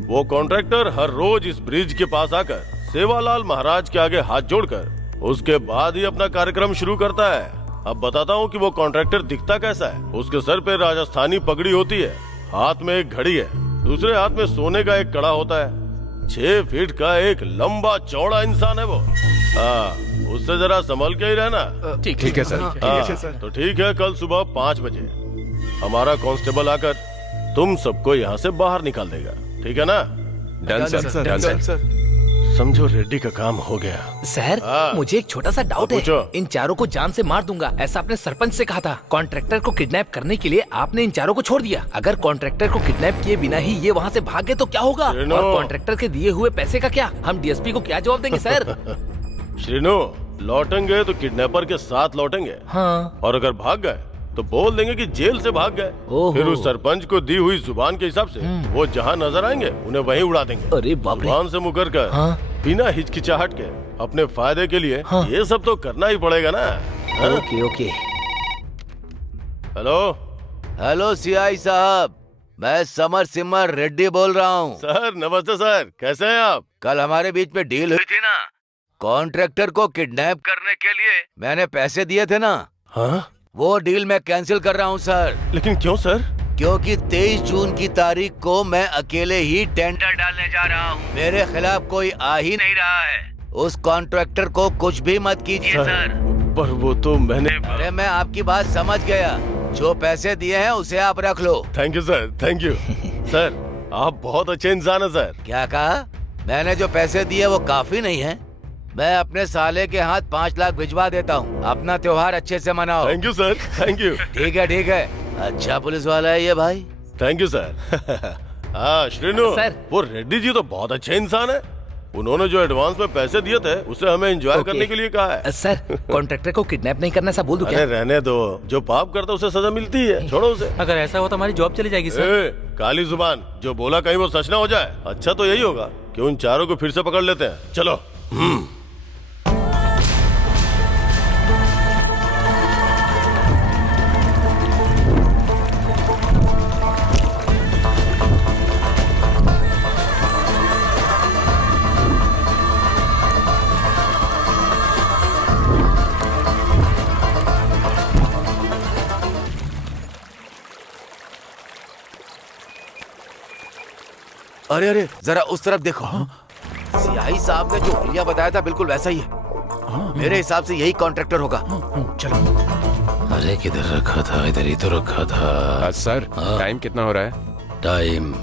वो कॉन्ट्रैक्टर हर रोज इस ब्रिज के पास आकर सेवालाल महाराज के आगे हाथ जोड़कर उसके बाद ही अपना कार्यक्रम शुरू करता है। अब बताता हूँ कि वो कॉन्ट्रैक्टर दिखता कैसा है। उसके सर पे राजस्थानी पगड़ी होती है, हाथ में एक घड़ी है, दूसरे हाथ में सोने का एक कड़ा होता है। 6 फीट का एक लंबा चौड़ा इंसान है वो। उससे जरा संभल के ही रहना। ठीक है सर। तो ठीक है, कल सुबह 5 बजे हमारा कांस्टेबल आकर तुम सबको यहाँ से बाहर निकाल देगा, ठीक है ना? Done sir, done sir. समझो रेड्डी का काम हो गया। सर, मुझे एक छोटा सा डाउट है। पूछो। इन चारों को जान से मार दूंगा ऐसा आपने सरपंच से कहा था। कॉन्ट्रैक्टर को किडनैप करने के लिए आपने इन चारों को छोड़ दिया। अगर कॉन्ट्रैक्टर को किडनैप किए बिना ही ये वहाँ से भाग गए तो क्या होगा? और कॉन्ट्रैक्टर के दिए हुए पैसे का क्या? हम डीएसपी को क्या जवाब देंगे सर? श्रीनु, लौटेंगे तो किडनैपर के साथ लौटेंगे। हाँ। और अगर भाग गए तो बोल देंगे कि जेल से भाग गए। फिर उस सरपंच को दी हुई जुबान के हिसाब से वो जहाँ नजर आएंगे उन्हें वहीं उड़ा देंगे। अरे बाप रे। जुबान से मुकर कर बिना हिचकिचाहट के अपने फायदे के लिए ये सब तो करना ही पड़ेगा ना। Okay okay. Hello hello CI साहब, मैं समर सिमर रेड्डी बोल रहा हूँ। सर नमस्ते सर, कैसे हैं आप? कल हमारे बीच में डील हुई थी ना, कॉन्ट्रैक्टर को किडनैप करने के लिए मैंने पैसे दिए थे ना। हाँ? वो डील मैं कैंसिल कर रहा हूँ सर। लेकिन क्यों सर? क्योंकि 23 जून की तारीख को मैं अकेले ही टेंडर डालने जा रहा हूँ। मेरे खिलाफ कोई आ ही नहीं रहा है। उस कॉन्ट्रैक्टर को कुछ भी मत कीजिए सर। पर वो तो मैंने। अरे मैं आपकी बात समझ गया, जो पैसे दिए हैं उसे आप रख लो। Thank you sir, thank you. Sir आप बहुत अच्छे इंसान हैं सर। क्या कहा? मैंने जो पैसे दिए वो काफी नहीं है। मैं अपने साले के हाथ 5 लाख भिजवा देता हूँ। अपना त्योहार अच्छे से मनाओ। Thank you sir, thank you. ठीक है ठीक है। अच्छा पुलिस वाला है ये भाई। Thank you sir. हाँ श्रीनु सर। वो रेड्डी जी तो बहुत अच्छे इंसान है। उन्होंने जो एडवांस में पैसे दिए थे उसे हमें एंजॉय करने के लिए कहा है। सर, कॉन्ट्रैक्टर को किडनैप नहीं करना ऐसा बोल दूं क्या? अरे रहने दो, जो पाप करता है उसे सजा मिलती है, छोड़ो उसे। अगर ऐसा हो तो हमारी जॉब चली जाएगी सर। काली जुबान, जो बोला कहीं वो सच ना हो जाए। अच्छा तो यही होगा कि उन चारों को फिर से पकड़ लेते हैं। चलो। अरे अरे जरा उस तरफ देखो। सीआई साहब ने जो हुलिया बताया था बिल्कुल वैसा ही है। मेरे हिसाब से यही कॉन्ट्रैक्टर होगा। चलो। अरे किधर रखा था? इधर ही तो रखा था। सर टाइम कितना हो रहा है? टाइम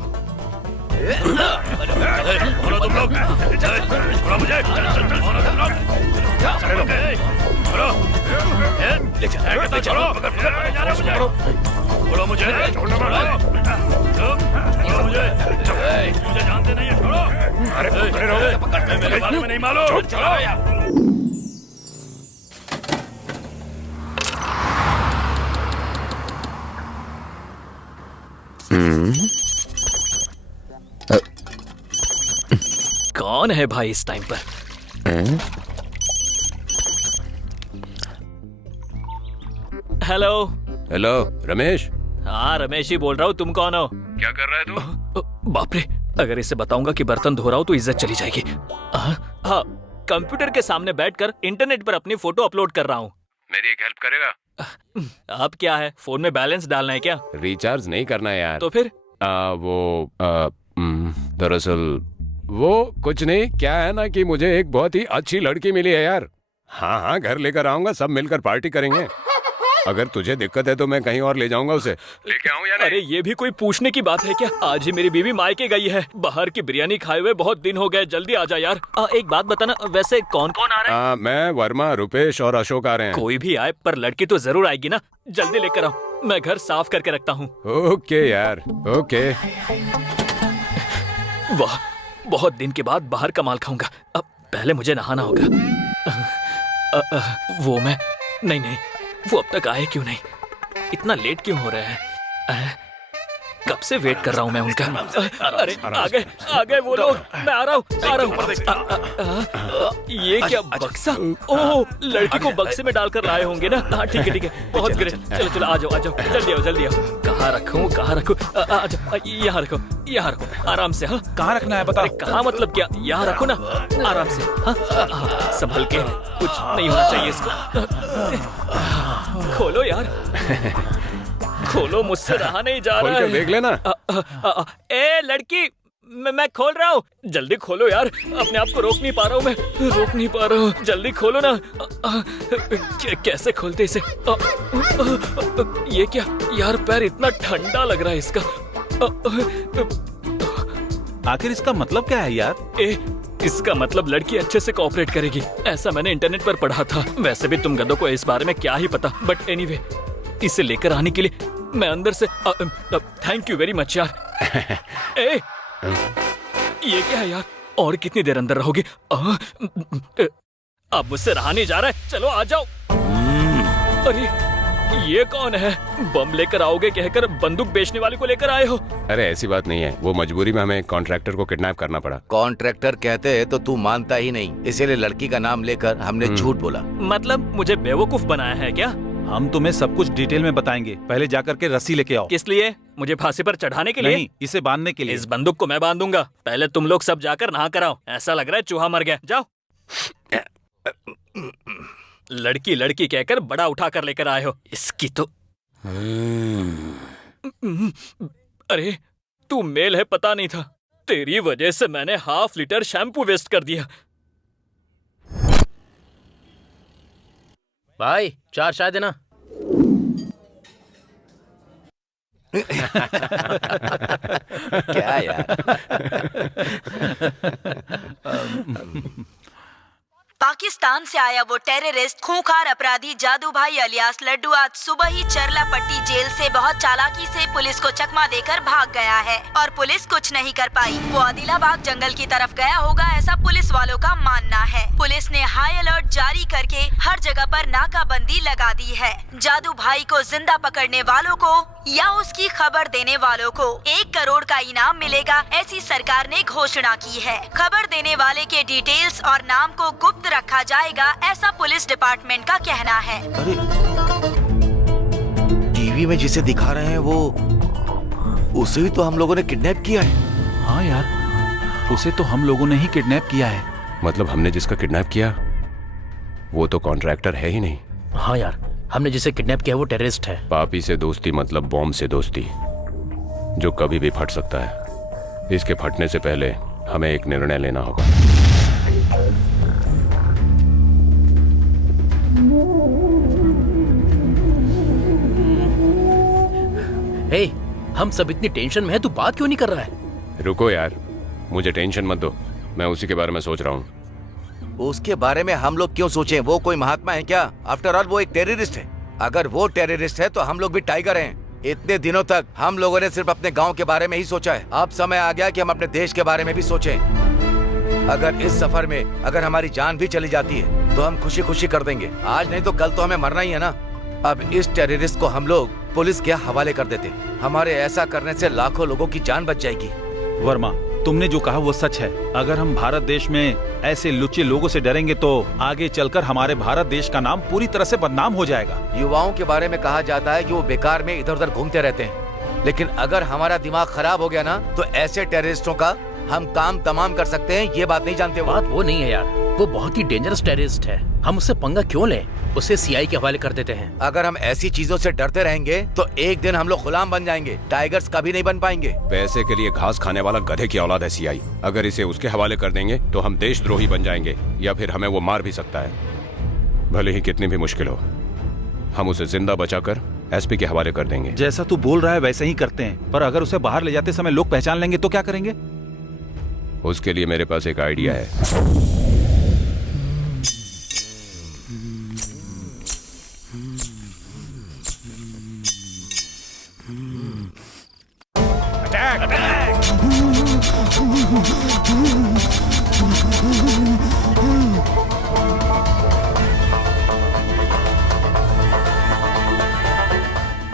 मुझे जानते नहीं है, छोड़ो। अरे मेरे बारे में नहीं मालूम। चलो यार। कौन है भाई इस टाइम पर? हेलो। हेलो रमेश। हाँ रमेश ही बोल रहा हूँ। तुम कौन हो? क्या कर रहा है तू? बाप रे, अगर इसे बताऊंगा कि बर्तन धो रहा हूँ तो इज्जत चली जाएगी। हाँ, कंप्यूटर के सामने बैठकर इंटरनेट पर अपनी फोटो अपलोड कर रहा हूँ। मेरी एक हेल्प करेगा? अब क्या है, फोन में बैलेंस डालना है क्या? रिचार्ज नहीं करना है यार। तो फिर? दरअसल वो कुछ नहीं, क्या है ना कि मुझे एक बहुत ही अच्छी लड़की मिली है यार। हाँ हाँ, घर लेकर आऊंगा, सब मिलकर पार्टी करेंगे। अगर तुझे दिक्कत है तो मैं कहीं और ले जाऊंगा उसे। लेके आऊं या नहीं? अरे ये भी कोई पूछने की बात है क्या? आज ही मेरी बीवी मायके गई है। बाहर की बिरयानी खाए हुए बहुत दिन हो गए, जल्दी आ जा यार। एक बात बताना, वैसे कौन कौन आ रहा है? मैं, वर्मा, रुपेश और अशोक आ रहे हैं। कोई भी आए पर लड़की तो जरूर आएगी ना। जल्दी लेकर आओ, मैं घर साफ करके रखता हूँ। ओके यार, ओके। वाह, बहुत दिन के बाद बाहर का माल खाऊंगा। अब पहले मुझे नहाना होगा। वो मैं नहीं, वो अब तक आए क्यों नहीं? इतना लेट क्यों हो रहा है? कब से वेट कर रहा हूँ मैं उनका। अरे आ गए वो लोग। मैं आ रहा हूँ। ये क्या बक्सा? ओह, लड़की को बक्से में डालकर लाए होंगे ना। हाँ ठीक है, बहुत ग्रेट। चलो आ जाओ, जल्दी आओ। कहाँ रखूँ? आ जाओ, यहाँ रखो आराम से। हाँ, कहाँ रखना है बता। कहाँ मतलब क्या? यहाँ रखो ना, आराम से। हाँ, संभल के, कुछ नहीं होना चाहिए इसको। खोलो यार, खोलो, मुझसे रहा नहीं जा रहा है। देख लेना। ए लड़की, मैं खोल रहा हूँ, जल्दी खोलो यार। अपने आप को रोक नहीं पा रहा हूँ। जल्दी खोलो ना। कैसे खोलते इसे? ये क्या यार, पैर इतना ठंडा लग रहा है इसका। आखिर इसका मतलब क्या है यार? इसका मतलब लड़की अच्छे से कोऑपरेट करेगी, ऐसा मैंने इंटरनेट पर पढ़ा था। वैसे भी तुम गधों को इस बारे में क्या ही पता, बट एनीवे, इसे लेकर आने के लिए मैं अंदर से थैंक यू वेरी मच यार। ये क्या है यार? और कितनी देर अंदर रहोगे? अब मुझसे रहा नहीं जा रहा है, चलो आ जाओ। अरे ये कौन है? बम लेकर आओगे कहकर बंदूक बेचने वाले को लेकर आए हो? अरे ऐसी बात नहीं है, वो मजबूरी में हमें कॉन्ट्रैक्टर को किडनैप करना पड़ा। कॉन्ट्रैक्टर कहते हैं तो तू मानता ही नहीं, इसीलिए लड़की का नाम लेकर हमने झूठ बोला। मतलब मुझे बेवकूफ बनाया है क्या? हम तुम्हें सब कुछ डिटेल में बताएंगे, पहले जाकर के रस्सी लेके आओ। किस लिए? मुझे फांसी पर चढ़ाने के लिए? नहीं, इसे बांधने के लिए। इस बंदूक को मैं बांधूंगा। पहले तुम लोग सब जाकर नहा कर आओ। ऐसा लग रहा है चूहा मर गया। जाओ। लड़की कहकर बड़ा उठा कर लेकर आए हो। इसकी तो अरे तू मेल है पता नहीं था। तेरी वजह से मैंने ½ लीटर शैम्पू वेस्ट कर दिया। भाई 4 चाय देना। क्या यार? पाकिस्तान से आया वो टेररिस्ट खूंखार अपराधी जादू भाई अलियास लड्डू आज सुबह ही चरलापट्टी जेल से बहुत चालाकी से पुलिस को चकमा देकर भाग गया है और पुलिस कुछ नहीं कर पाई। वो आदिलाबाद जंगल की तरफ गया होगा, ऐसा पुलिस वालों का मानना है। पुलिस ने हाई अलर्ट जारी करके हर जगह पर नाकाबंदी लगा दी है। जादू भाई को जिंदा पकड़ने वालों को या उसकी खबर देने वालों को 1 करोड़ का इनाम मिलेगा, ऐसी सरकार ने घोषणा की है। खबर देने वाले के डिटेल्स और नाम को गुप्त रखा जाएगा, ऐसा पुलिस डिपार्टमेंट का कहना है। अरे टीवी में जिसे दिखा रहे हैं वो उसे ही तो हम लोगों ने किडनैप किया है। हाँ यार, उसे तो हम लोगों ने ही किडनैप किया है। मतलब हमने जिसका किडनैप किया वो तो कॉन्ट्रैक्टर है ही नहीं। हाँ यार, हमने जिसे किडनैप किया वो टेररिस्ट है। पापी से दोस्ती मतलब बॉम्ब से दोस्ती, जो कभी भी फट सकता है। इसके फटने से पहले हमें एक निर्णय लेना होगा। हे, हम सब इतनी टेंशन में हैं, तू बात क्यों नहीं कर रहा है? रुको यार, मुझे टेंशन मत दो, मैं उसी के बारे में सोच रहा हूँ। उसके बारे में हम लोग क्यों सोचें? वो कोई महात्मा है क्या? आफ्टर ऑल वो एक टेररिस्ट है। अगर वो टेररिस्ट है तो हम लोग भी टाइगर हैं। इतने दिनों तक हम लोगों ने सिर्फ अपने गांव के बारे में ही सोचा है। अब समय आ गया कि हम अपने देश के बारे में भी सोचें। अगर इस सफर में अगर हमारी जान भी चली जाती है तो हम खुशी खुशी कर देंगे। आज नहीं तो कल तो हमें मरना ही है ना। अब इस टेररिस्ट को हम लोग पुलिस के हवाले कर देते। हमारे ऐसा करने से लाखों लोगों की जान बच जाएगी। वर्मा, तुमने जो कहा वो सच है। अगर हम भारत देश में ऐसे लुच्चे लोगों से डरेंगे तो आगे चलकर हमारे भारत देश का नाम पूरी तरह से बदनाम हो जाएगा। युवाओं के बारे में कहा जाता है कि वो बेकार में इधर उधर घूमते रहते हैं, लेकिन अगर हमारा दिमाग खराब हो गया ना तो ऐसे टेररिस्टों का हम काम तमाम कर सकते हैं। ये बात नहीं जानते? बात वो नहीं है यार, वो बहुत ही डेंजरस टेररिस्ट है। हम उससे पंगा क्यों लें? उसे सीआई के हवाले कर देते हैं। अगर हम ऐसी चीजों से डरते रहेंगे तो एक दिन हम लोग गुलाम बन जाएंगे, टाइगर्स कभी नहीं बन पाएंगे। पैसे के लिए घास खाने वाला गधे की औलाद है सीआई। अगर इसे उसके हवाले कर देंगे तो हम देशद्रोही बन जाएंगे, या फिर हमें वो मार भी सकता है, भले ही कितनी भी मुश्किल हो। हम उसे जिंदा बचाकर एसपी के हवाले कर देंगे। जैसा तू बोल रहा है वैसे ही करते हैं, पर अगर उसे बाहर ले जाते समय लोग पहचान लेंगे तो क्या करेंगे? उसके लिए मेरे पास एक आइडिया है।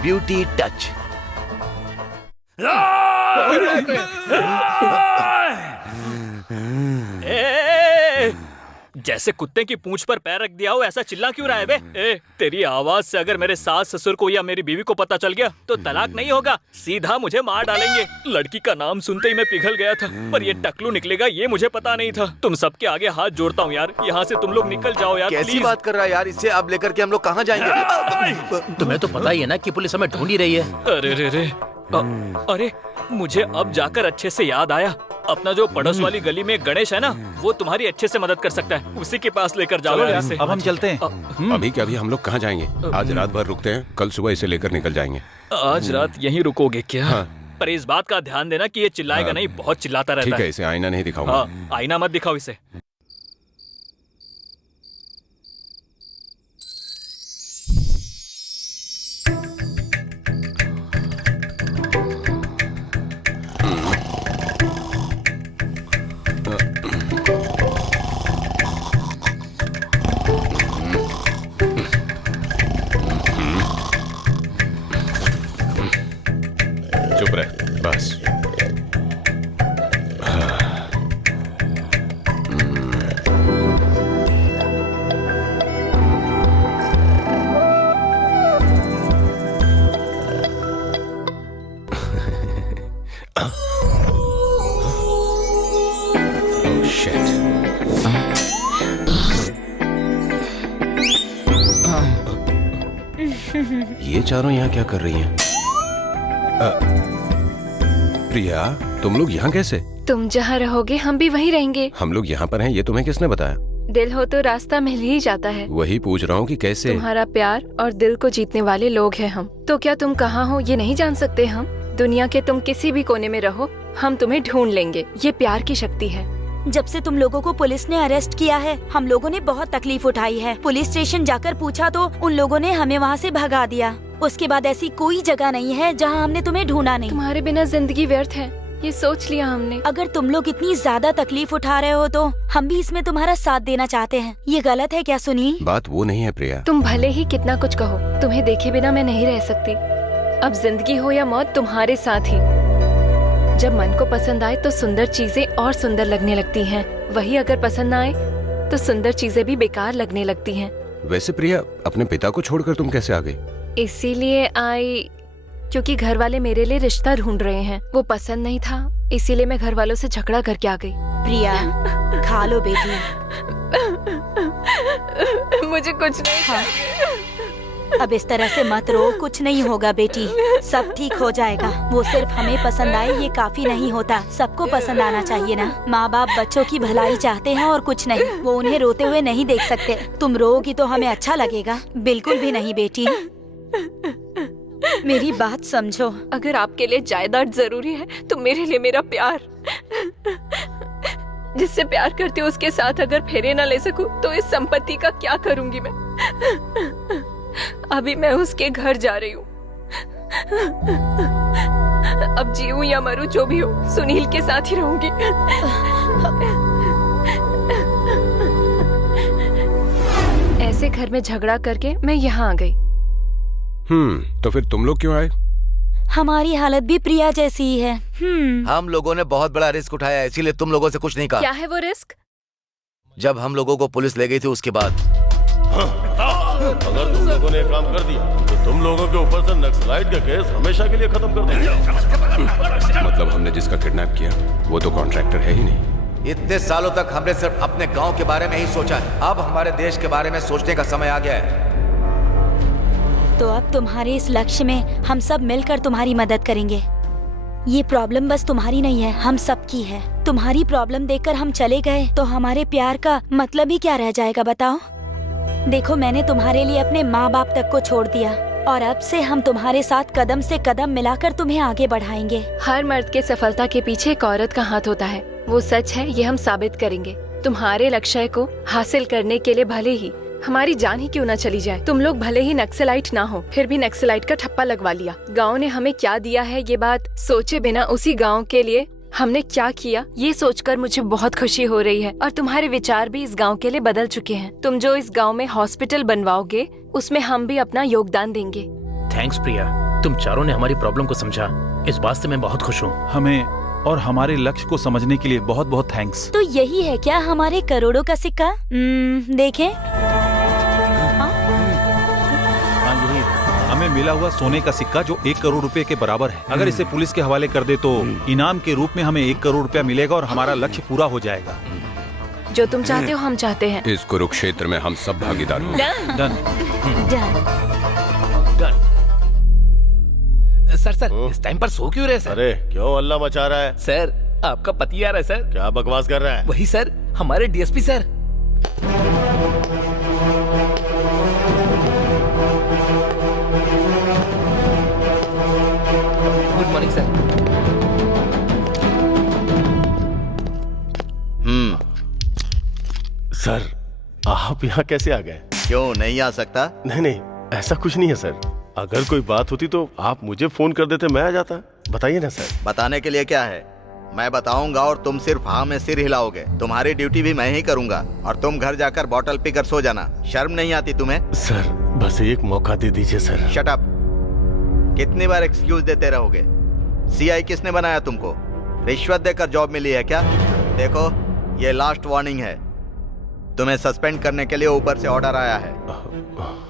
Beauty touch. जैसे कुत्ते की पूंछ पर पैर रख दिया हो ऐसा चिल्ला क्यों रहा है बे? तेरी आवाज से अगर मेरे सास ससुर को या मेरी बीवी को पता चल गया तो तलाक नहीं होगा, सीधा मुझे मार डालेंगे। लड़की का नाम सुनते ही मैं पिघल गया था, पर ये टकलू निकलेगा ये मुझे पता नहीं था। तुम सबके आगे हाथ जोड़ता हूँ यार, यहाँ से तुम लोग निकल जाओ यार। कैसी बात कर रहा है यार, इससे अब लेकर के हम लोग कहाँ जाएंगे? तुम्हें तो पता ही है ना कि पुलिस हमें ढूंढ ही रही है। अरे रे रे, अरे मुझे अब जाकर अच्छे से याद आया, अपना जो पड़ोस वाली गली में गणेश है ना, वो तुम्हारी अच्छे से मदद कर सकता है, उसी के पास लेकर जाओ यहाँ से। अब हम चलते हैं। अभी क्या, अभी हम लोग कहाँ जाएंगे? आज रात भर रुकते हैं, कल सुबह इसे लेकर निकल जाएंगे। आज रात यहीं रुकोगे क्या? हाँ। पर इस बात का ध्यान देना कि ये चिल्लाएगा नहीं, बहुत चिल्लाता रहता है। ठीक है, इसे आईना नहीं दिखाऊंगा। हाँ, आईना मत दिखाओ इसे। चुप रह बस। ये चारों यहाँ क्या कर रही हैं? प्रिया, तुम लोग यहाँ कैसे? तुम जहाँ रहोगे हम भी वहीं रहेंगे। हम लोग यहाँ पर हैं, ये तुम्हें किसने बताया? दिल हो तो रास्ता मिल ही जाता है। वही पूछ रहा हूँ कि कैसे। तुम्हारा प्यार और दिल को जीतने वाले लोग हैं हम। तो क्या तुम कहाँ हो ये नहीं जान सकते हम? दुनिया के तुम किसी भी कोने में रहो, हम तुम्हें ढूंढ लेंगे। ये प्यार की शक्ति है। जब से तुम लोगों को पुलिस ने अरेस्ट किया है, हम लोगों ने बहुत तकलीफ उठाई है। पुलिस स्टेशन जाकर पूछा तो उन लोगों ने हमें वहाँ से भगा दिया। उसके बाद ऐसी कोई जगह नहीं है जहाँ हमने तुम्हें ढूंढा नहीं। तुम्हारे बिना जिंदगी व्यर्थ है, ये सोच लिया हमने। अगर तुम लोग इतनी ज्यादा तकलीफ उठा रहे हो तो हम भी इसमें तुम्हारा साथ देना चाहते हैं। ये गलत है क्या सुनील? बात वो नहीं है प्रिया। तुम भले ही कितना कुछ कहो, तुम्हें देखे बिना मैं नहीं रह सकती। अब जिंदगी हो या मौत तुम्हारे साथ ही। जब मन को पसंद आए तो सुंदर चीजें और सुंदर लगने लगती हैं। वही अगर पसंद ना आए तो सुंदर चीजें भी बेकार लगने लगती हैं। वैसे प्रिया, अपने पिता को छोड़कर तुम कैसे आ गई? इसीलिए आई क्योंकि घर वाले मेरे लिए रिश्ता ढूंढ रहे हैं। वो पसंद नहीं था, इसीलिए मैं घर वालों से झगड़ा करके आ गई। प्रिया, खा लो बेटी। मुझे कुछ नहीं चाहिए। अब इस तरह से मत रो, कुछ नहीं होगा बेटी, सब ठीक हो जाएगा। वो सिर्फ हमें पसंद आए ये काफी नहीं होता, सबको पसंद आना चाहिए ना। माँ बाप बच्चों की भलाई चाहते हैं और कुछ नहीं। वो उन्हें रोते हुए नहीं देख सकते। तुम रोगी तो हमें अच्छा लगेगा? बिल्कुल भी नहीं बेटी, मेरी बात समझो। अगर आपके लिए जायदाद जरूरी है तो मेरे लिए मेरा प्यार। जिससे प्यार करती हूँ उसके साथ अगर फेरे ना ले सकूं तो इस संपत्ति का क्या करूंगी मैं? अभी मैं उसके घर जा रही हूँ। अब जीऊं या मरूं जो भी हो, सुनील के साथ ही रहूंगी। ऐसे घर में झगड़ा करके मैं यहाँ आ गई। तो फिर तुम लोग क्यों आए? हमारी हालत भी प्रिया जैसी ही है। हम लोगों ने बहुत बड़ा रिस्क उठाया, इसीलिए तुम लोगों से कुछ नहीं कहा। क्या है वो रिस्क? जब हम लोगों को पुलिस ले गई थी उसके बाद। अगर तुम लोगों ने काम कर दिया तो तुम लोगों के ऊपर से नक्सलाइट का केस हमेशा के लिए खत्म कर देंगे। मतलब हमने जिसका किडनैप किया वो तो कॉन्ट्रैक्टर है ही नहीं। इतने सालों तक हमने सिर्फ अपने गांव के बारे में ही सोचा है, अब हमारे देश के बारे में सोचने का समय आ गया है। तो अब तुम्हारे इस लक्ष्य में हम सब मिलकर तुम्हारी मदद करेंगे। ये प्रॉब्लम बस तुम्हारी नहीं है, हम सबकी है। तुम्हारी प्रॉब्लम देखकर हम चले गए तो हमारे प्यार का मतलब ही क्या रह जाएगा बताओ? देखो, मैंने तुम्हारे लिए अपने माँ बाप तक को छोड़ दिया और अब से हम तुम्हारे साथ कदम से कदम मिलाकर तुम्हें आगे बढ़ाएंगे। हर मर्द के सफलता के पीछे एक औरत का हाथ होता है, वो सच है, ये हम साबित करेंगे। तुम्हारे लक्ष्य को हासिल करने के लिए भले ही हमारी जान ही क्यों न चली जाए, तुम लोग भले ही नक्सलाइट ना हो, फिर भी नक्सलाइट का ठप्पा लगवा लिया। गाँव ने हमें क्या दिया है ये बात सोचे बिना उसी गाँव के लिए हमने क्या किया ये सोचकर मुझे बहुत खुशी हो रही है। और तुम्हारे विचार भी इस गांव के लिए बदल चुके हैं। तुम जो इस गांव में हॉस्पिटल बनवाओगे उसमें हम भी अपना योगदान देंगे। थैंक्स प्रिया, तुम चारों ने हमारी प्रॉब्लम को समझा, इस बात से मैं बहुत खुश हूँ। हमें और हमारे लक्ष्य को समझने के लिए बहुत बहुत थैंक्स। तो यही है क्या हमारे करोड़ों का सिक्का? देखें। हमें मिला हुआ सोने का सिक्का जो 1 करोड़ रुपए के बराबर है। अगर इसे पुलिस के हवाले कर दे तो इनाम के रूप में हमें 1 करोड़ रुपया मिलेगा और हमारा लक्ष्य पूरा हो जाएगा। जो तुम चाहते हो हम चाहते हैं। इस कुरुक्षेत्र में हम सब भागीदार हों। सर इस टाइम पर सो क्यों रहे सर? अरे क्यों अल्लाह मचा रहा है? सर आपका पति आ रहा है सर। क्या बकवास कर रहा है? वही सर, हमारे DSP sir. Good morning sir. Sir आप यहाँ कैसे आ गए? क्यों नहीं आ सकता? नहीं, ऐसा कुछ नहीं है सर। अगर कोई बात होती तो आप मुझे फोन कर देते, मैं आ जाता। बताइए ना सर। बताने के लिए क्या है, मैं बताऊंगा और तुम सिर्फ हाँ में सिर हिलाओगे। तुम्हारी ड्यूटी भी मैं ही करूंगा और तुम घर जाकर बॉटल पीकर सो जाना। शर्म नहीं आती तुम्हें? सर बस एक मौका दे दीजिए सर। Shut up. कितनी बार एक्सक्यूज देते रहोगे? सीआई किसने बनाया तुमको? रिश्वत देकर जॉब मिली है क्या? देखो ये लास्ट वार्निंग है, तुम्हें सस्पेंड करने के लिए ऊपर से ऑर्डर आया है।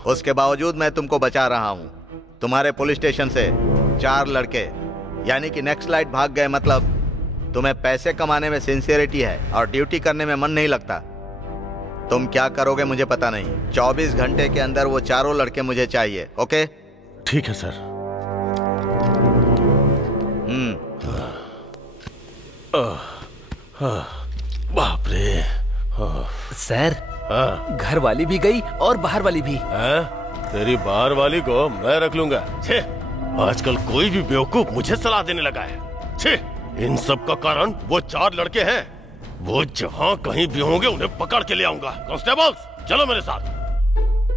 उसके बावजूद मैं तुमको बचा रहा हूँ। तुम्हारे पुलिस स्टेशन से 4 लड़के यानी कि नक्सलाइट भाग गए, मतलब तुम्हें पैसे कमाने में सिंसियरिटी है और ड्यूटी करने में मन नहीं लगता। तुम क्या करोगे मुझे पता नहीं। 24 घंटे के अंदर वो 4 लड़के मुझे चाहिए। ओके? ठीक है सर। बाप रे। सर घर वाली भी गई और बाहर वाली भी। तेरी बाहर वाली को मैं रख लूंगा। छे, आजकल कोई भी बेवकूफ मुझे सलाह देने लगा है। छे, इन सब का कारण वो 4 लड़के हैं। वो जहाँ कहीं भी होंगे उन्हें पकड़ के ले आऊंगा। कांस्टेबल्स चलो मेरे साथ।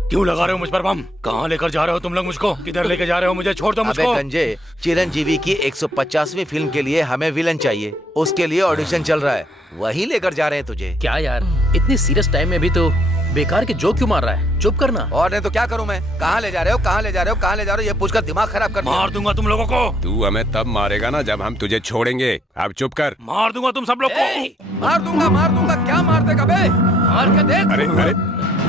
क्यों लगा रहे हो मुझ पर बम? कहाँ लेकर जा रहे हो तुम लोग मुझको? किधर लेकर जा रहे हो? मुझे छोड़ दो मुझको। अबे गंजे, चिरंजीवी की 150वीं फिल्म के लिए हमें विलन चाहिए, उसके लिए ऑडिशन चल रहा है, वही लेकर जा रहे हैं तुझे। क्या यार, इतनी सीरियस टाइम में भी तो बेकार के जोक क्यों मार रहा है? चुप करना। और नहीं तो क्या करूं मैं? कहाँ ले जा रहे हो, कहाँ ले जा रहे हो, कहाँ ले जा रहे हो? ये पूछकर दिमाग खराब कर मार दूंगा तुम लोगों को। तू हमें तब मारेगा ना जब हम तुझे छोड़ेंगे। अब चुप कर। मार दूंगा तुम सब लोग को। मार दूंगा। क्या मार देगा बे? मार के देख। अरे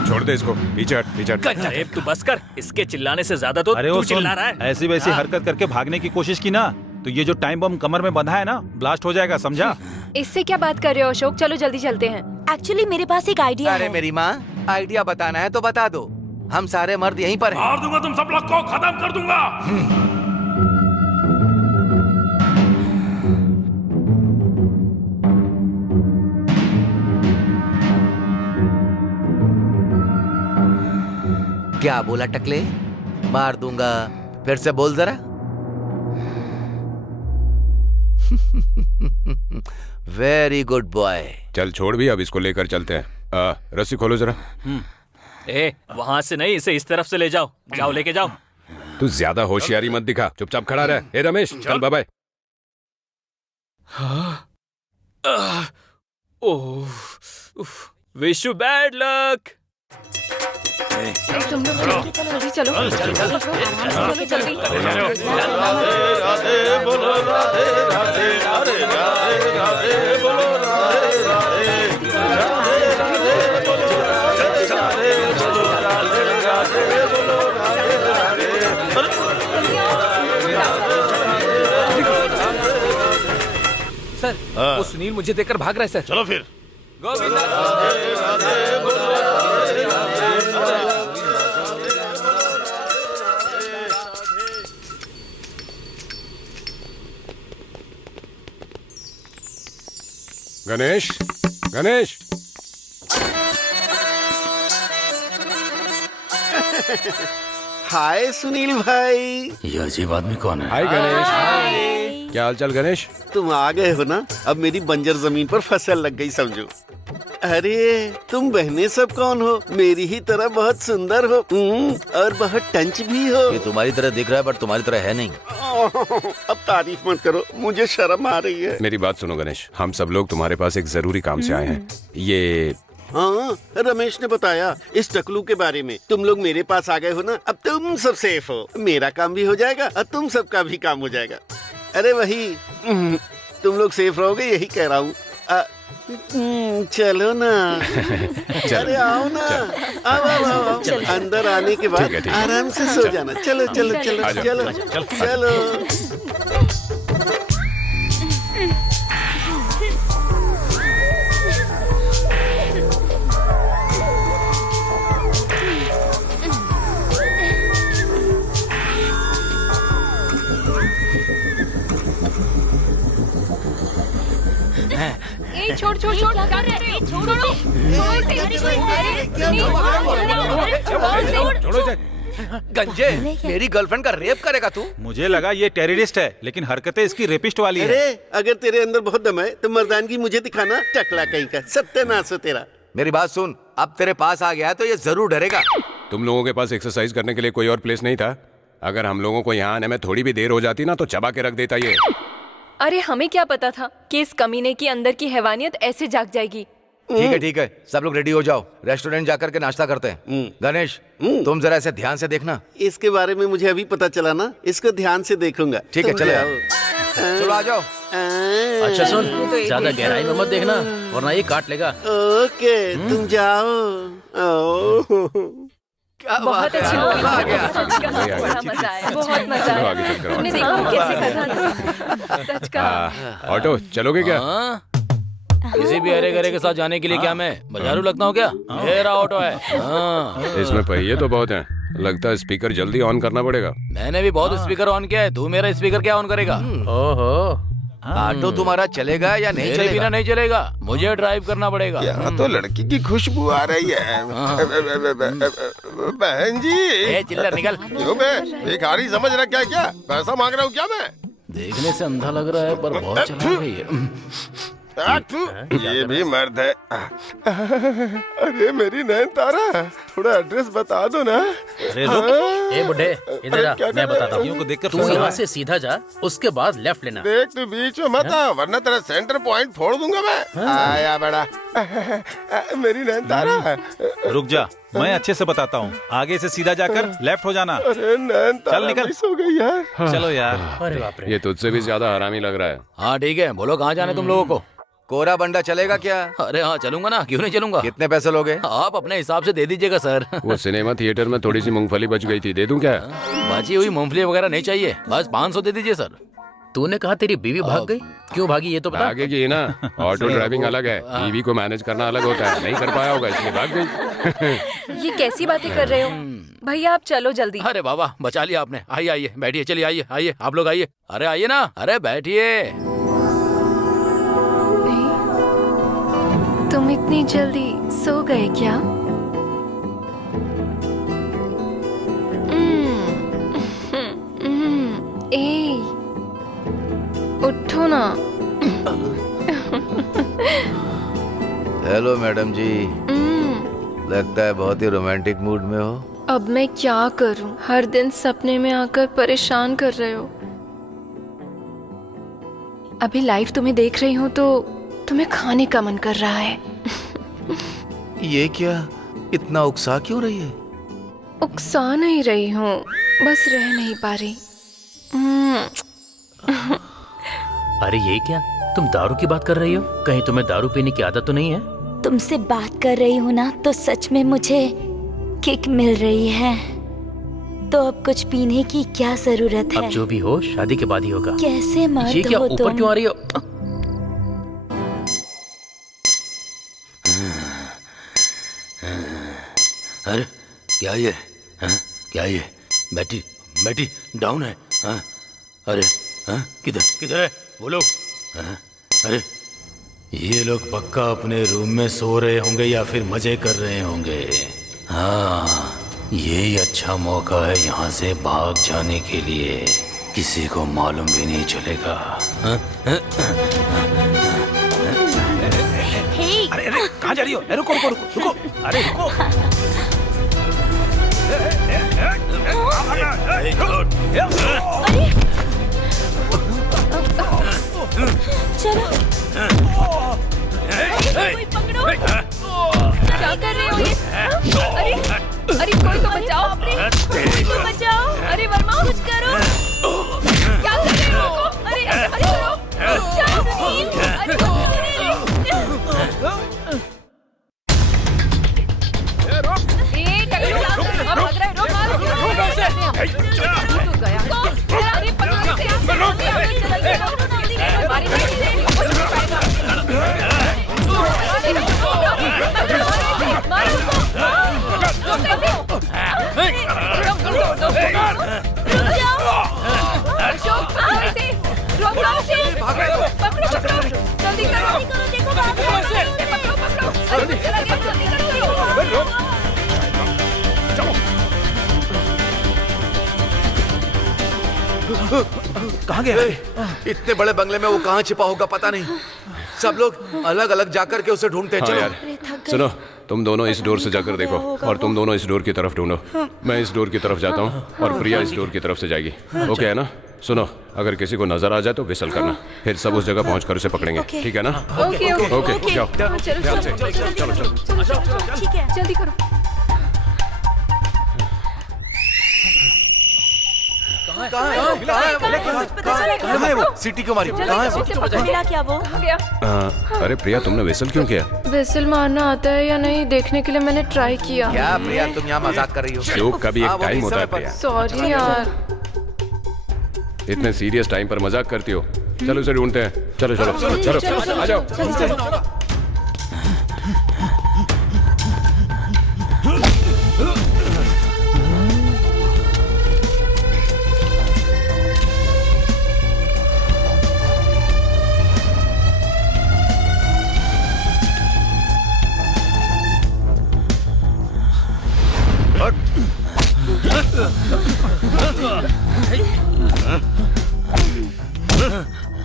छोड़ दे इसको। पीछे हट। अरे तू बस कर, इसके चिल्लाने से ज्यादा तो तू चिल्ला रहा है। ऐसी वैसी हरकत करके भागने की कोशिश की ना तो ये जो टाइम बम कमर में बंधा है ना, ब्लास्ट हो जाएगा, समझा? इससे क्या बात कर रहे हो अशोक? चलो जल्दी चलते हैं। एक्चुअली मेरे पास एक आइडिया है। अरे मेरी माँ, आइडिया बताना है तो बता दो, हम सारे मर्द यहीं पर हैं। मार दूंगा तुम सब लोग को, खत्म कर दूंगा। क्या बोला टकले? मार दूंगा, फिर से बोल जरा। Very good boy. चल छोड़ भी, अब इसको लेकर चलते हैं। रस्सी खोलो जरा। वहाँ से नहीं, इसे इस तरफ से ले जाओ। जाओ लेके जाओ। तू ज्यादा होशियारी मत दिखा, चुपचाप खड़ा रह। ए रमेश चल bye. Wish you bad luck. तुम लोग जल्दी चलो। सर वो सुनील मुझे देखकर भाग रहा है सर। चलो फिर। गणेश, गणेश। हाय सुनील भाई। ये अजीब आदमी कौन है? हाय गणेश। क्या हाल चाल गणेश? तुम आ गए हो ना, अब मेरी बंजर जमीन पर फसल लग गई समझो। अरे तुम बहनें सब कौन हो? मेरी ही तरह बहुत सुंदर हो और बहुत टंच भी हो। ये तुम्हारी तरह दिख रहा है पर तुम्हारी तरह है नहीं। अब तारीफ मत करो, मुझे शर्म आ रही है। मेरी बात सुनो गणेश, हम सब लोग तुम्हारे पास एक जरूरी काम से आए हैं। ये हाँ, रमेश ने बताया इस टकलू के बारे में। तुम लोग मेरे पास आ गए हो ना, अब तुम सब सेफ हो। मेरा काम भी हो जाएगा और तुम सबका भी काम हो जाएगा। अरे वही तुम लोग सेफ रहोगे यही कह रहा हूँ। चलो ना। अरे आओ ना, आओ। अंदर आने के बाद आराम से सो जाना। चलो चलो चलो चलो चलो। छोड़ छोड़ छोड़ छोड़ो इसे। गंजे, मेरी गर्लफ्रेंड का रेप करेगा तू? मुझे लगा ये टेररिस्ट है, लेकिन हरकतें इसकी रेपिस्ट वाली है। अरे अगर तेरे अंदर बहुत दम है तो मर्दानगी मुझे दिखाना। टकला कहीं का, सत्यानाश हो तेरा। मेरी बात सुन, अब तेरे पास आ गया है तो ये जरूर डरेगा। तुम लोगों के पास एक्सरसाइज करने के लिए कोई और प्लेस नहीं था? अगर हम लोगों को यहाँ आने में थोड़ी भी देर हो जाती ना तो चबा के रख देता ये। अरे हमें क्या पता था कि इस कमीने की अंदर की हैवानियत ऐसे जाग जाएगी। ठीक है, सब लोग रेडी हो जाओ, रेस्टोरेंट जाकर के नाश्ता करते हैं। गणेश, तुम जरा ऐसे ध्यान से देखना। इसके बारे में मुझे अभी पता चला ना, इसको ध्यान से देखूंगा। ठीक है, चले चलो आ जाओ। अच्छा सुन, ज्यादा गहराई में मत देखना वरना ये काट लेगा। ओके, तुम जाओ। बहुत अच्छी मूवी, बड़ा मजा आया, बहुत मजा आया। तुमने देखा कैसे करना? सच का। ऑटो चलोगे क्या? किसी भी हरे घरे के साथ जाने के लिए क्या मैं बाजारू लगता हूँ क्या? मेरा ऑटो है। इसमें पहिए तो बहुत हैं। लगता है स्पीकर जल्दी ऑन करना पड़ेगा। मैंने भी बहुत स्पीकर ऑन किया है, तू मेरा स्पीकर क्या ऑन करेगा? ओहो, ऑटो तुम्हारा चलेगा या नहीं चलेगा? बिना नहीं चलेगा, मुझे ड्राइव करना पड़ेगा। यहाँ तो लड़की की खुशबू आ रही है। बहन जी, चिल्लर निकल। क्यों बे, भिखारी समझ रहा क्या? पैसा मांग रहा हूँ क्या मैं? देखने से अंधा लग रहा है पर बहुत चला गई है। ये भी मर्द है। अरे मेरी नैन तारा, थोड़ा एड्रेस बता दो ना। अरे रुक, ए बुड्ढे इधर आ, मैं बताता हूँ। तू यहाँ से सीधा जा, उसके बाद लेफ्ट लेना। देख तू बीच में मत आ, वरना तेरा सेंटर पॉइंट फोड़ दूंगा मैं। आया बड़ा। मेरी नैन तारा। रुक जा, मैं अच्छे से बताता हूँ। आगे से सीधा जाकर लेफ्ट हो जाना। अरे नैन तारा चल निकल। मिस हो गई यार। चलो यार। अरे बाप रे, ये तुझसे भी ज्यादा हरामी लग रहा है। हाँ ठीक है, बोलो कहाँ जाने तुम लोगों को? कोरा बंडा चलेगा क्या? अरे हाँ चलूंगा ना, क्यों नहीं चलूंगा। कितने पैसे लोगे? आप अपने हिसाब से दे दीजिएगा सर। वो सिनेमा थिएटर में थोड़ी सी मूंगफली बच गई थी, दे दूं क्या? बची हुई मूंगफली वगैरह नहीं चाहिए, बस 500 दे दीजिए सर। तूने कहा तेरी बीवी भाग गई, क्यों भागी ये तो बता। भागेगी ना, ऑटो ड्राइविंग अलग है, बीवी को मैनेज करना अलग होता है। नहीं कर पाया होगा इसलिए भाग गई। ये कैसी बातें कर रहे हो भैया, आप चलो जल्दी। अरे बाबा, बचा लिया आपने। आइए आइए बैठिए, चलिए आइए आइए, आप लोग आइए। अरे आइए ना, अरे बैठिए। तुम इतनी जल्दी सो गए क्या? ए, उठो ना। हेलो मैडम जी, लगता है बहुत ही रोमांटिक मूड में हो। अब मैं क्या करूं, हर दिन सपने में आकर परेशान कर रहे हो। अभी लाइव तुम्हें देख रही हूँ तो तुम्हें खाने का मन कर रहा है। ये क्या, इतना उकसा क्यों रही है? उकसा नहीं रही हूँ, बस रह नहीं पा रही। अरे ये क्या, तुम दारू की बात कर रही हो? कहीं तुम्हें दारू पीने की आदत तो नहीं है? तुमसे बात कर रही हूँ ना, तो सच में मुझे किक मिल रही है। तो अब कुछ पीने की क्या जरूरत है? अब जो भी हो शादी के बाद ही होगा। कैसे मर्द ये क्या हो ऊपर तुम? क्यों आ रही हो? अरे क्या ये? क्या ये? बैटरी बैटरी डाउन है। अरे किधर किधर है वो लोग? अरे ये लोग पक्का अपने रूम में सो रहे होंगे या फिर मजे कर रहे होंगे। हाँ यही अच्छा मौका है यहाँ से भाग जाने के लिए। किसी को मालूम भी नहीं चलेगा। अरे अरे कहाँ जा रही हो? रुको रुको रुको रुको, अरे रुको। चलो पकड़ो, क्या कर रहे हो ये? अरे अरे कोई तो बचाओ, कोई तो बचाओ। अरे वर्मा कुछ करो, क्या कर रहे हो? अरे अरे करो, बचाओ सुनील, अरे ए टकलू, अब भाग रहे हो, मारो गया। अरे पकड़ो इसे, मारी जल्दी करो, देखो कहाँ गया? इतने बड़े बंगले में वो कहाँ छिपा होगा पता नहीं। सब लोग अलग अलग जाकर के उसे ढूंढते हैं। हाँ चलो यार, सुनो, तुम दोनों इस डोर से जाकर देखो और तुम दोनों इस डोर की तरफ ढूंढो। मैं इस डोर की तरफ जाता हूँ और प्रिया इस डोर की तरफ से जाएगी। ओके है ना? सुनो, अगर किसी को नजर आ जाए तो विसल करना, फिर सब उस जगह पहुंचकर उसे पकड़ेंगे। ठीक है ना? ओके, जाओ। ठीक है, जल्दी करो। कहाँ है वो? सीटी क्यों मारी? कहाँ है वो? मिला क्या वो? अरे प्रिया, तुमने विसल क्यों किया? विसल मारना आता है या नहीं देखने के लिए मैंने ट्राई किया। क्या प्रिया, तुम यहाँ मजाक कर रही हो? जोक का भी एक टाइम होता है प्रिया। सॉरी यार। इतने सीरियस टाइम पर मजाक करती हो। चलो उसे ढूंढते हैं। चलो चलो चलो, चलो आ जाओ।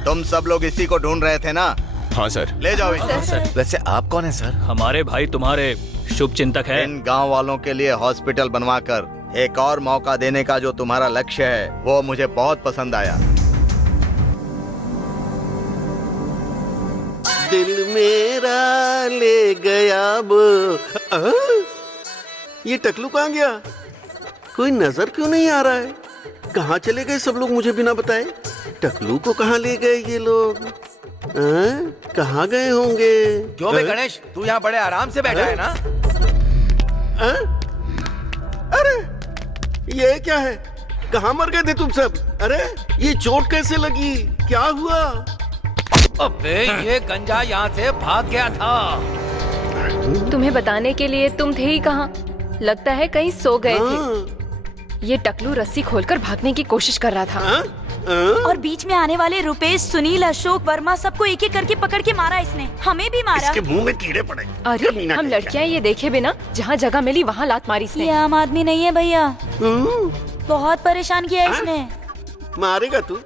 तुम सब लोग इसी को ढूंढ रहे थे ना? हाँ सर। ले जाओ इसे। वैसे आप कौन है सर? हमारे भाई तुम्हारे शुभ चिंतक है। इन गांव वालों के लिए हॉस्पिटल बनवाकर एक और मौका देने का जो तुम्हारा लक्ष्य है वो मुझे बहुत पसंद आया। दिल मेरा ले गया अब। ये टकलू कहाँ गया? कोई नजर क्यों नहीं आ रहा है? कहाँ चले गए सब लोग मुझे बिना बताए? टकलू को कहाँ ले गए ये लोग? कहाँ गए होंगे? क्यों बे गणेश, तू यहाँ बड़े आराम से बैठा है ना? अरे ये क्या है? कहाँ मर गए थे तुम सब? अरे ये चोट कैसे लगी? क्या हुआ? अबे ये गंजा यहाँ से भाग गया था। तुम्हें बताने के लिए तुम थे ही कहाँ? लगता है कहीं सो गए थे। ये टकलू रस्सी खोलकर भागने की कोशिश कर रहा था। और बीच में आने वाले रुपेश, सुनील, अशोक, वर्मा सबको एक एक करके पकड़ के मारा इसने। हमें भी मारा। इसके मुंह में कीड़े पड़े। अरे हम लड़कियां ये देखे बिना जहाँ जगह मिली वहाँ लात मारी इसने। ये आम आदमी नहीं है भैया, बहुत परेशान किया इसने। मारेगा तू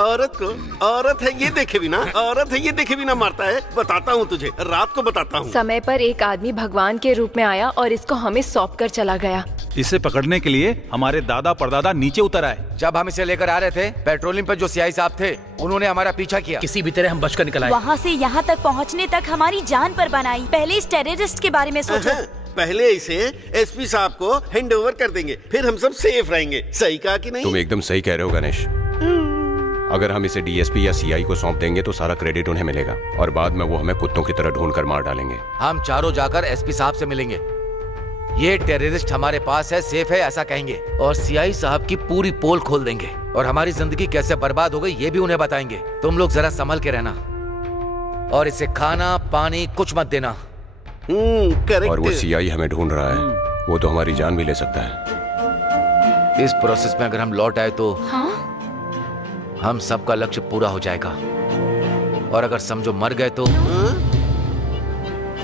औरत को? औरत है ये देखे बिना, औरत है ये देखे बिना मारता है? बताता हूँ तुझे, रात को बताता हूँ। समय पर एक आदमी भगवान के रूप में आया और इसको हमें सौंप कर चला गया। इसे पकड़ने के लिए हमारे दादा परदादा नीचे उतर आए। जब हम इसे लेकर आ रहे थे, पेट्रोलिंग पर जो सीआई साहब थे उन्होंने हमारा पीछा किया। किसी भी तरह हम बचकर निकल आए। वहाँ से यहाँ तक पहुँचने तक हमारी जान पर बनाई। पहले इस टेररिस्ट के बारे में सोचो। पहले इसे एसपी साहब को हैंड ओवर कर देंगे, फिर हम सब सेफ रहेंगे। सही कहा कि नहीं? तुम एकदम सही कह रहे हो गणेश। अगर हम इसे डीएसपी या सीआई को सौंप देंगे तो सारा क्रेडिट उन्हें मिलेगा और बाद में वो हमें कुत्तों की तरह ढूंढकर मार डालेंगे। हम चारों जाकर एसपी साहब से मिलेंगे। ये टेररिस्ट हमारे पास है, सेफ है ऐसा कहेंगे और सीआई साहब की पूरी पोल खोल देंगे और हमारी जिंदगी कैसे बर्बाद हो गई ये भी उन्हें बताएंगे। तुम लोग जरा संभल के रहना और इसे खाना पानी कुछ मत देना। और वो सीआई हमें ढूंढ रहा है, वो तो हमारी जान भी ले सकता है। इस प्रोसेस में अगर हम लौट आए तो हम सबका लक्ष्य पूरा हो जाएगा और अगर समझो मर गए तो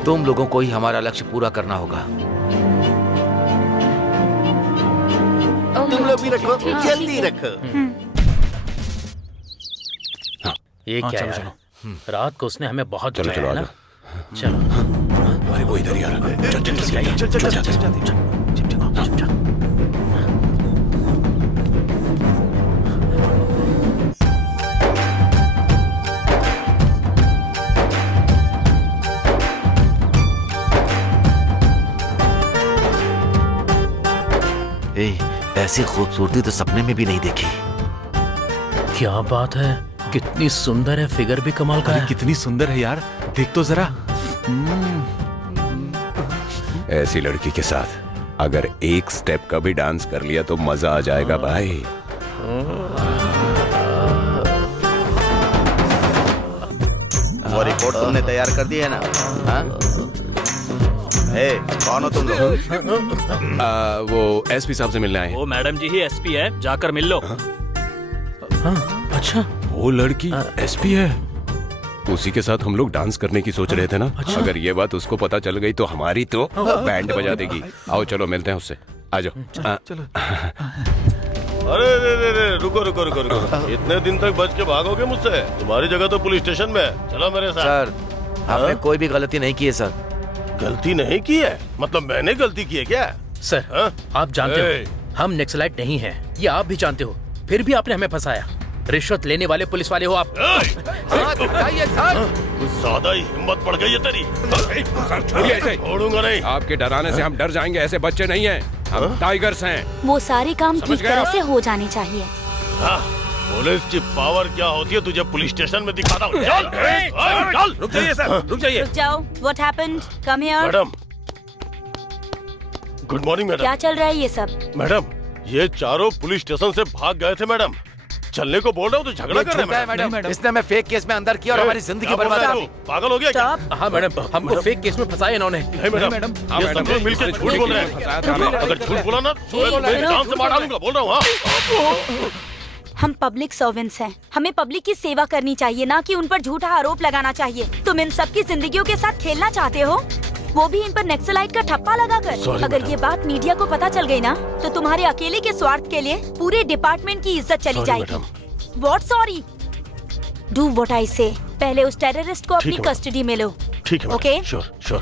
तुम लोगों को ही हमारा लक्ष्य पूरा करना होगा। तुम लोग भी रखो, जल्दी रखो। ये क्या है? रात को उसने हमें बहुत चलो चलो ना। चलो। अरे वो इधर ही आ रहा है। चल चल चल। ऐसी खूबसूरती तो सपने में भी नहीं देखी। क्या बात है, कितनी सुंदर है, फिगर भी कमाल का है। कितनी सुंदर है यार, देख तो जरा। ऐसी लड़की के साथ अगर एक स्टेप का भी डांस कर लिया तो मजा आ जाएगा भाई। वो रिपोर्ट तुमने तैयार कर दी है ना? कौन हो तुम लोग? वो एसपी साहब से मिलने आए। वो मैडम जी ही एसपी है, जाकर मिल लो। अच्छा, वो लड़की एसपी है। उसी के साथ हम लोग डांस करने की सोच रहे थे ना। अच्छा? अगर ये बात उसको पता चल गई तो हमारी तो बैंड बजा देगी। आओ चलो मिलते हैं उससे, आ जाओ। चलो। अरे रुको रुको रुको रुको, इतने दिन तक बच के भागोगे मुझसे? तुम्हारी जगह तो पुलिस स्टेशन में है, चलो मेरे साथ। सर, आपने कोई भी गलती नहीं की है सर। गलती नहीं की है? मतलब मैंने गलती की है क्या? सर, आप जानते हो हम नक्सलाइट नहीं हैं, ये आप भी जानते हो, फिर भी आपने हमें फंसाया। रिश्वत लेने वाले पुलिस वाले हो आप। ज्यादा ही हिम्मत पड़ गई है तेरी। सर छोड़िए इसे। छोड़ूंगा नहीं। आपके डराने से हम डर जाएंगे, ऐसे बच्चे नहीं हैं, हम टाइगर्स हैं। वो सारे काम ठीक तरह से हो जाने चाहिए। पुलिस की पावर क्या होती है तुझे पुलिस स्टेशन में दिखाता हूँ। चल रुक जाइए सर, रुक जाइए। रुक जाओ। What happened? Come here. Madam, good morning madam. क्या चल रहा है ये सब? मैडम, ये चारों पुलिस स्टेशन से भाग गए थे मैडम। चलने को बोल रहा हूँ तो झगड़ा कर रहे हैं मैडम। इसने हमें फेक केस में अंदर किया और हमारी जिंदगी बर्बाद कर दी। पागल हो गया क्या? हाँ मैडम, हमको फेक केस में फंसाया इन्होंने। नहीं मैडम, ये सब लोग मिलकर झूठ बोल रहे हैं। अगर झूठ बोला ना तो मैं जान से मार डालूंगा, बोल रहा हूँ। हम पब्लिक सर्वेंट्स हैं, हमें पब्लिक की सेवा करनी चाहिए, ना कि उन पर झूठा आरोप लगाना चाहिए। तुम इन सबकी जिंदगियों के साथ खेलना चाहते हो, वो भी इन पर नक्सलाइट का ठप्पा लगाकर। अगर ये बात मीडिया को पता चल गई ना तो तुम्हारे अकेले के स्वार्थ के लिए पूरे डिपार्टमेंट की इज्जत चली जाएगी। What sorry? Do what I say. पहले उस टेररिस्ट को अपनी कस्टडी में लो। ठीक है ओके? श्योर श्योर,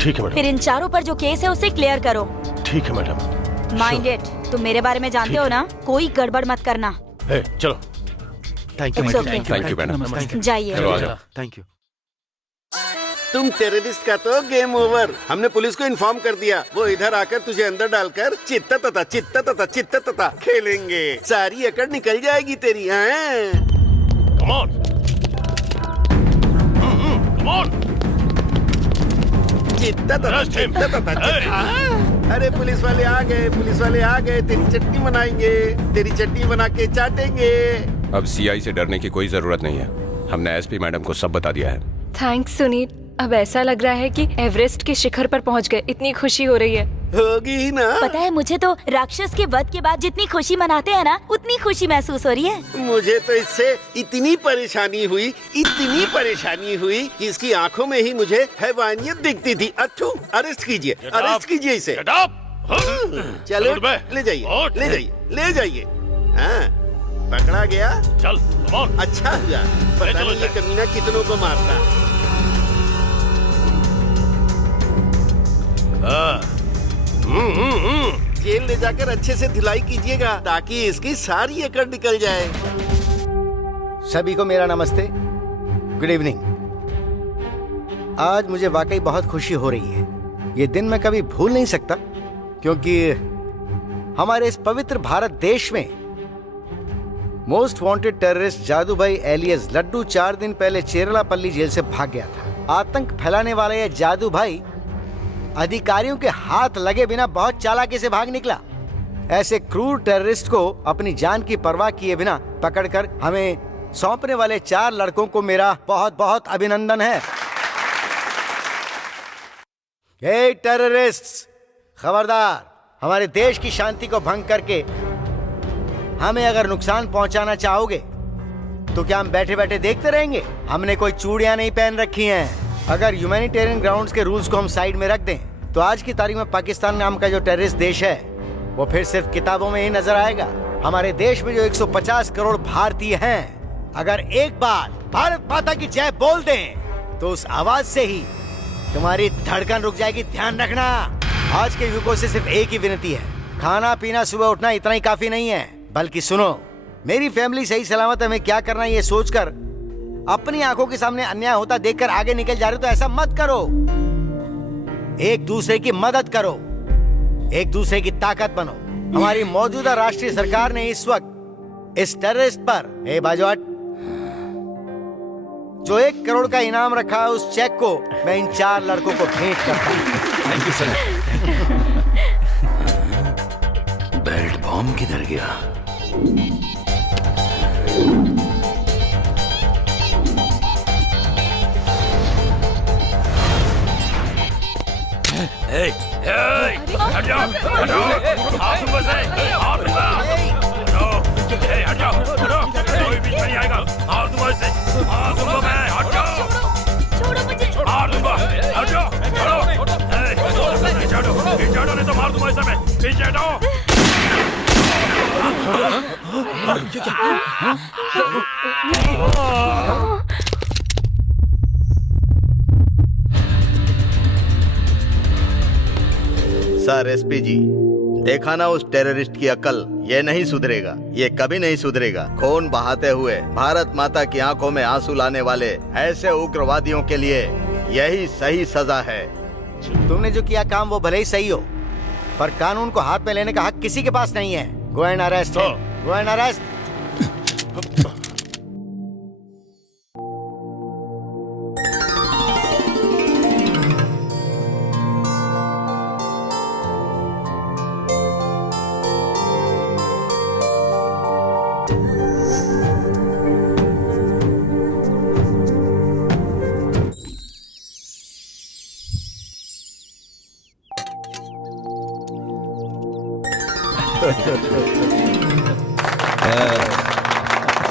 ठीक है मैडम। फिर इन चारों पर जो केस है उसे क्लियर करो। ठीक है मैडम। माइंड इट, तुम मेरे बारे में जानते हो ना, कोई गड़बड़ मत करना। चलो। Thank you madam. जाइए। Thank you. तुम टेररिस्ट का तो गेम ओवर। हमने पुलिस को इन्फॉर्म कर दिया, वो इधर आकर तुझे अंदर डालकर चित्ता तता खेलेंगे। सारी अकड़ निकल जाएगी तेरी। Come on. Come on. चित्ता तता। अरे पुलिस वाले आ गए, पुलिस वाले आ गए। तेरी चटनी बनाएंगे, तेरी चटनी बना के चाटेंगे। अब सीआई से डरने की कोई जरूरत नहीं है, हमने एसपी मैडम को सब बता दिया है। थैंक्स सुनील, अब ऐसा लग रहा है कि एवरेस्ट के शिखर पर पहुंच गए। इतनी खुशी हो रही है। होगी ही ना। पता है, मुझे तो राक्षस के वध के बाद जितनी खुशी मनाते हैं ना, उतनी खुशी महसूस हो रही है। मुझे तो इससे इतनी परेशानी हुई कि इसकी आंखों में ही मुझे हैवानियत दिखती थी। अच्छू, अरेस्ट कीजिए इसे। चलो ले जाइए। हाँ, पकड़ा गया। चल, अच्छा हुआ, पता नहीं ये कमीना कितनों को मारता। जेल ले जाकर अच्छे से धुलाई कीजिएगा ताकि इसकी सारी अकड़ निकल जाए। सभी को मेरा नमस्ते, गुड इवनिंग। आज मुझे वाकई बहुत खुशी हो रही है। ये दिन मैं कभी भूल नहीं सकता, क्योंकि हमारे इस पवित्र भारत देश में मोस्ट वांटेड टेररिस्ट जादू भाई एलियस लड्डू 4 दिन पहले चेरलापल्ली जेल से भाग गया था। आतंक फैलाने वाला यह जादू भाई अधिकारियों के हाथ लगे बिना बहुत चालाकी से भाग निकला। ऐसे क्रूर टेररिस्ट को अपनी जान की परवाह किए बिना पकड़कर हमें सौंपने वाले 4 लड़कों को मेरा बहुत बहुत अभिनंदन है। ये टेररिस्ट्स, खबरदार, हमारे देश की शांति को भंग करके हमें अगर नुकसान पहुंचाना चाहोगे तो क्या हम बैठे बैठे देखते रहेंगे? हमने कोई चूड़ियां नहीं पहन रखी हैं। अगर ह्यूमैनिटेरियन ग्राउंड्स के रूल्स को हम साइड में रख दें तो आज की तारीख में पाकिस्तान नाम का जो टेररिस्ट देश है वो फिर सिर्फ किताबों में ही नजर आएगा। हमारे देश में जो 150 करोड़ भारतीय हैं, अगर एक बार भारत माता की जय बोल दें तो उस आवाज से ही तुम्हारी धड़कन रुक जाएगी। ध्यान रखना, आज के युवकों से सिर्फ एक ही विनती है, खाना पीना सुबह उठना इतना ही काफी नहीं है, बल्कि सुनो, मेरी फैमिली सही सलामत है, हमें क्या करना है ये सोचकर अपनी आंखों के सामने अन्याय होता देखकर आगे निकल जा रहे हो तो ऐसा मत करो। एक दूसरे की मदद करो, एक दूसरे की ताकत बनो। हमारी मौजूदा राष्ट्रीय सरकार ने इस वक्त इस टेररिस्ट पर बाजवाट जो 1 करोड़ का इनाम रखा है, उस चेक को मैं इन 4 लड़कों को भेंट करता हूं। Thank you sir. Belt bomb किधर गया? हट जाओ, हट जाओ, आप ऊपर से, आप ऊपर, हट जाओ, कोई बीच में नहीं आएगा, आप ऊपर से, आप ऊपर मैं, हट जाओ, छोड़ो मुझे, आप ऊपर, हट जाओ, पीछे हटो, नहीं तो मार दूंगा ऐसा मैं, पीछे हटो। सर एसपी जी, देखा ना उस टेररिस्ट की अकल, ये नहीं सुधरेगा, ये कभी नहीं सुधरेगा। खून बहाते हुए भारत माता की आंखों में आंसू लाने वाले ऐसे उग्रवादियों के लिए यही सही सजा है। तुमने जो किया काम वो भले ही सही हो, पर कानून को हाथ में लेने का हक किसी के पास नहीं है। Go and arrest, go and arrest.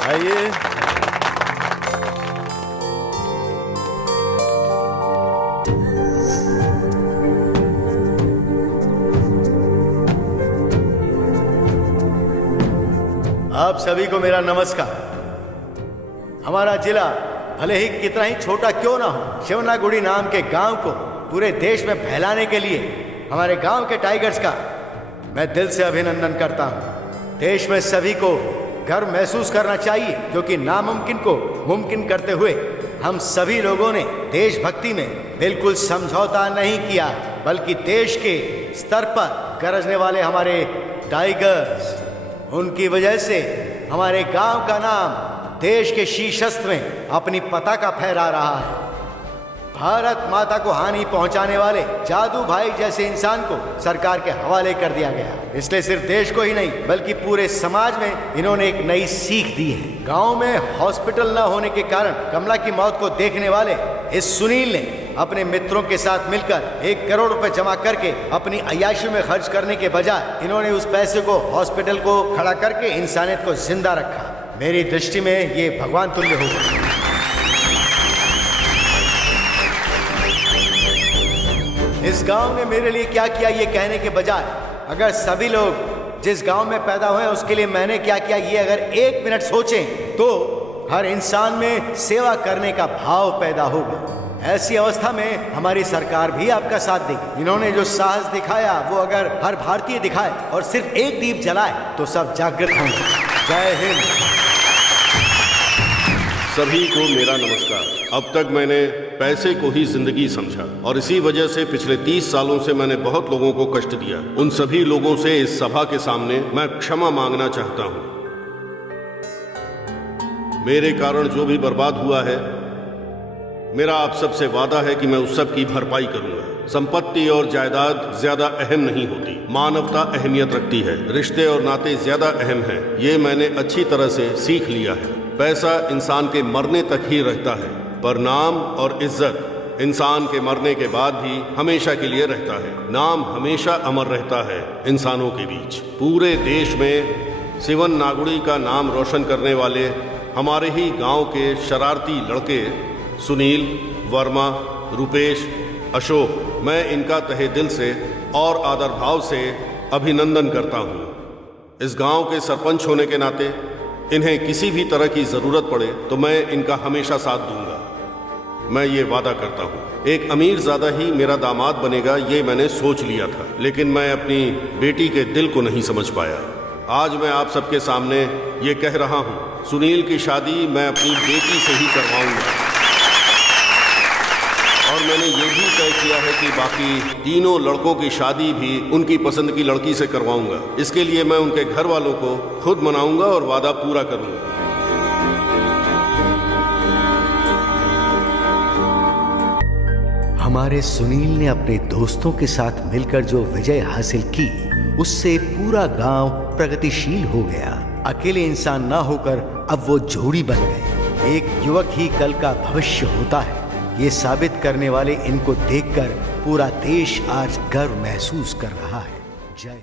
आइए। आप सभी को मेरा नमस्कार। हमारा जिला भले ही कितना ही छोटा क्यों ना हो, शिवनागुड़ी नाम के गांव को पूरे देश में फैलाने के लिए हमारे गांव के टाइगर्स का मैं दिल से अभिनंदन करता हूं। देश में सभी को गर्व महसूस करना चाहिए, क्योंकि नामुमकिन को मुमकिन करते हुए हम सभी लोगों ने देशभक्ति में बिल्कुल समझौता नहीं किया, बल्कि देश के स्तर पर गरजने वाले हमारे टाइगर्स, उनकी वजह से हमारे गांव का नाम देश के शीर्षस्थ में अपनी पताका फहरा रहा है। भारत माता को हानि पहुंचाने वाले जादू भाई जैसे इंसान को सरकार के हवाले कर दिया गया। इसलिए सिर्फ देश को ही नहीं बल्कि पूरे समाज में इन्होंने एक नई सीख दी है। गांव में हॉस्पिटल न होने के कारण कमला की मौत को देखने वाले इस सुनील ने अपने मित्रों के साथ मिलकर 1 करोड़ रुपए जमा करके अपनी अय्याशी में खर्च करने के बजाय इन्होंने उस पैसे को हॉस्पिटल को खड़ा करके इंसानियत को जिंदा रखा। मेरी दृष्टि में ये भगवान तुल्य होगा। इस गांव ने मेरे लिए क्या किया ये कहने के बजाय अगर सभी लोग जिस गांव में पैदा हुए उसके लिए मैंने क्या किया ये अगर 1 मिनट सोचें तो हर इंसान में सेवा करने का भाव पैदा होगा। ऐसी अवस्था में हमारी सरकार भी आपका साथ देगी। इन्होंने जो साहस दिखाया वो अगर हर भारतीय दिखाए और सिर्फ एक दीप जलाए तो सब जागृत होंगे। जय हिंद। सभी को मेरा नमस्कार। अब तक मैंने पैसे को ही जिंदगी समझा और इसी वजह से पिछले 30 सालों से मैंने बहुत लोगों को कष्ट दिया। उन सभी लोगों से इस सभा के सामने मैं क्षमा मांगना चाहता हूं। मेरे कारण जो भी बर्बाद हुआ है, मेरा आप सबसे वादा है कि मैं उस सब की भरपाई करूंगा। संपत्ति और जायदाद ज्यादा अहम नहीं होती, मानवता अहमियत रखती है। रिश्ते और नाते ज्यादा अहम हैं, ये मैंने अच्छी तरह से सीख लिया है। पैसा इंसान के मरने तक ही रहता है, पर नाम और इज्जत इंसान के मरने के बाद भी हमेशा के लिए रहता है। नाम हमेशा अमर रहता है इंसानों के बीच। पूरे देश में शिवनागुड़ी का नाम रोशन करने वाले हमारे ही गांव के शरारती लड़के सुनील, वर्मा, रुपेश, अशोक, मैं इनका तहे दिल से और आदर भाव से अभिनंदन करता हूँ। इस गांव के सरपंच होने के नाते इन्हें किसी भी तरह की जरूरत पड़े तो मैं इनका हमेशा साथ दूंगा। मैं ये वादा करता हूँ, एक अमीरजादा ही मेरा दामाद बनेगा, ये मैंने सोच लिया था, लेकिन मैं अपनी बेटी के दिल को नहीं समझ पाया। आज मैं आप सबके सामने ये कह रहा हूँ, सुनील की शादी मैं अपनी बेटी से ही करवाऊंगा। और मैंने ये भी तय किया है कि बाकी तीनों लड़कों की शादी भी उनकी पसंद की लड़की से करवाऊंगा। इसके लिए मैं उनके घर वालों को खुद मनाऊंगा और वादा पूरा करूंगा। हमारे सुनील ने अपने दोस्तों के साथ मिलकर जो विजय हासिल की, उससे पूरा गांव प्रगतिशील हो गया। अकेले इंसान ना होकर अब वो जोड़ी बन गए। एक युवक ही कल का भविष्य होता है, ये साबित करने वाले इनको देखकर पूरा देश आज गर्व महसूस कर रहा है। जय